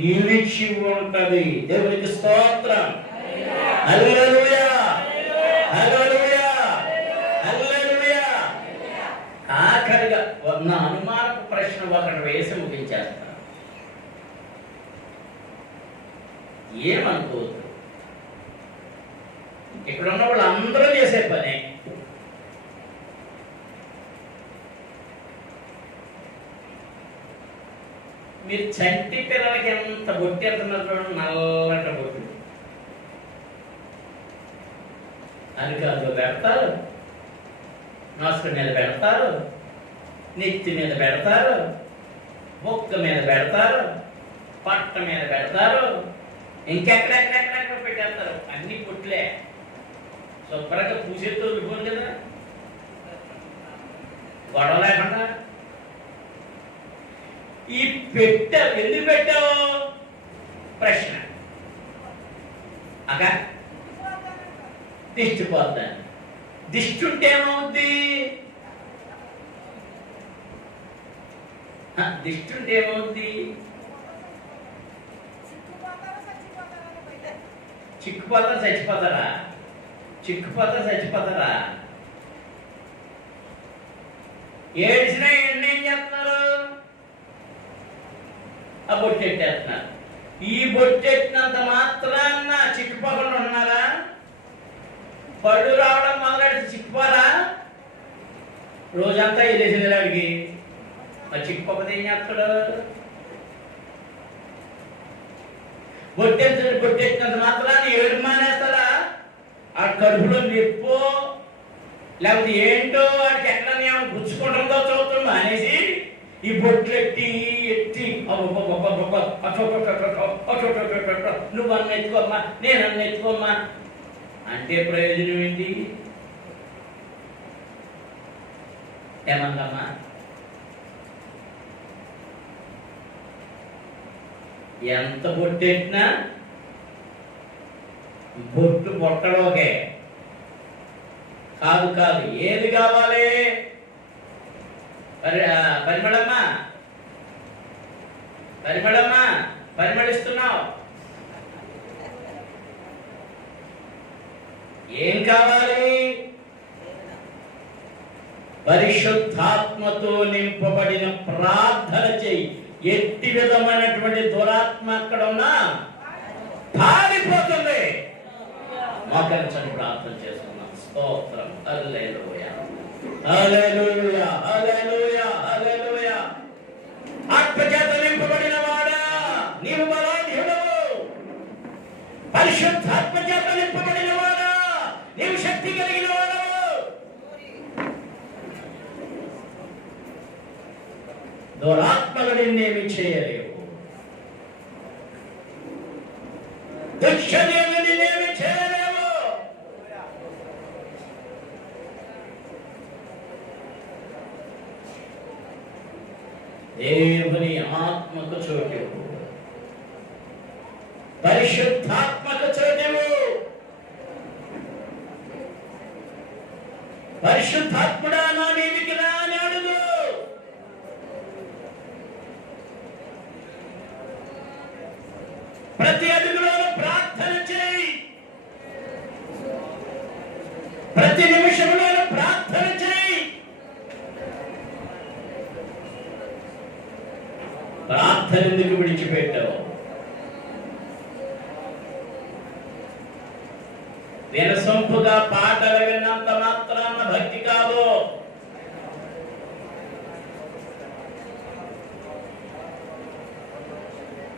నిలిచి ఉంటది. దేవునికి స్తోత్రం, హల్లెలూయా, హల్లెలూయా, హల్లెలూయా. ఆఖరిగా నా అనుమానపు ప్రశ్న ఒకటి వేసి ముగించేస్తాను. ఏమనుకోవద్దు, ఇక్కడ ఉన్న వాళ్ళు అందరూ చేసే పనే. మీరు చంటి పిల్లలకి ఎంత బొట్టేస్తున్నారు, నల్లట బొట్టు అరికాల్లో పెడతారు, నాసుక మీద పెడతారు, నెత్తి మీద పెడతారు, బొక్క మీద పెడతారు, పట్ట మీద పెడతారు, ఇంకెక్కడెక్కడెక్కడెక్కడ పెట్టేస్తారు. అన్ని పుట్లే శుభ్రంగా పూసేతో వెళ్ళిపోను కదా, గొడవ లేకుండా. ఈ పెట్టావు, ఎందుకు పెట్టావు ప్రశ్న. అగా దిష్టి పోతాను, దిష్టి ఉంటే ఏమవుద్ది? దిష్టి ఉంటే ఏమవుద్ది? చిక్కుపోతారా చచ్చిపోతారా? చచ్చిపోతారా? ఏడ్చినా ఏం చేస్తున్నారు? ఆ బొట్టెట్టేస్తున్నారు. ఈ బొట్టెట్టినంత మాత్రాన్న చిక్కుపోకుండా ఉన్నారా? పళ్ళు రావడం మొదలెడితే చిక్కుపోరా? రోజంతా ఇదేసింది అడిగి మరి చిక్కుపోతే ఏం చేస్తాడు? బొట్టెట్టినంత మాత్రాన్ని ఏడు మానేస్తారా? ఆ కడుపులో నొప్పో లేకపోతే ఏంటో వాడికి ఎక్కడ నేను గుచ్చుకుంటుందో చూద్దాం అనేసి ఈ బొట్లెట్టి ఎత్తి నువ్వు అన్న ఎత్తుకోమ్మా, నేను అన్న ఎత్తుకోమ్మా అంటే ప్రయోజనం ఏంటి? ఏమందమ్మా? ఎంత బొట్టెట్టినా బొట్టు పొట్టలోకే కాదు. కాదు, ఏది కావాలి? పరిమళమ్మా, పరిమళమ్మా, పరిమళిస్తున్నావు, ఏం కావాలి? పరిశుద్ధాత్మతో నింపబడిన ప్రార్థన చేయి. ఎట్టి విధమైనటువంటి దురాత్మ అక్కడ ఉన్నా పారిపోతుంది. మోకరించండి, ప్రార్థన చేసుకున్నాం. స్తోత్రం. హల్లెలూయా, హల్లెలూయా, హల్లెలూయా, హల్లెలూయా. ఆత్మచేత నింపబడిన వాడా నీవు బలాఢ్యుడవు. పరిశుద్ధాత్మ చేత నింపబడిన వాడా నీవు శక్తి కలిగిన వాడవు. దురాత్మలు నిన్నేమి చేయలేవు. దుష్టులేమి నిన్నేమి చేయలేవు. దేవుని ఆత్మకు చోటు, పరిశుద్ధాత్మకు చోటు. పరిశుద్ధాత్ముడా నా మీదికి రా అని అడుగు. ప్రతి అడుగులోనూ ప్రార్థన చేయి. ప్రతి నిమిషంలోనూ ప్రార్థన చేయి. ప్రార్థన ఎందుకు విడిచిపెట్టావు? వినసొంపుగా పాటలు విన్నంత మాత్రాన భక్తి కాదు.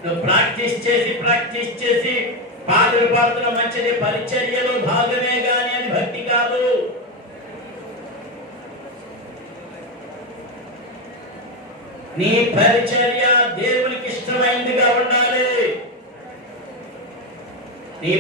నువ్వు ప్రాక్టీస్ చేసి పాటలు పాడుతున్న మంచిది, పరిచర్యలో భాగమే గాని అది భక్తి కాదు. నీ పరిచర్య దేవునికి ఇష్టమైందిగా ఉండాలి. నీ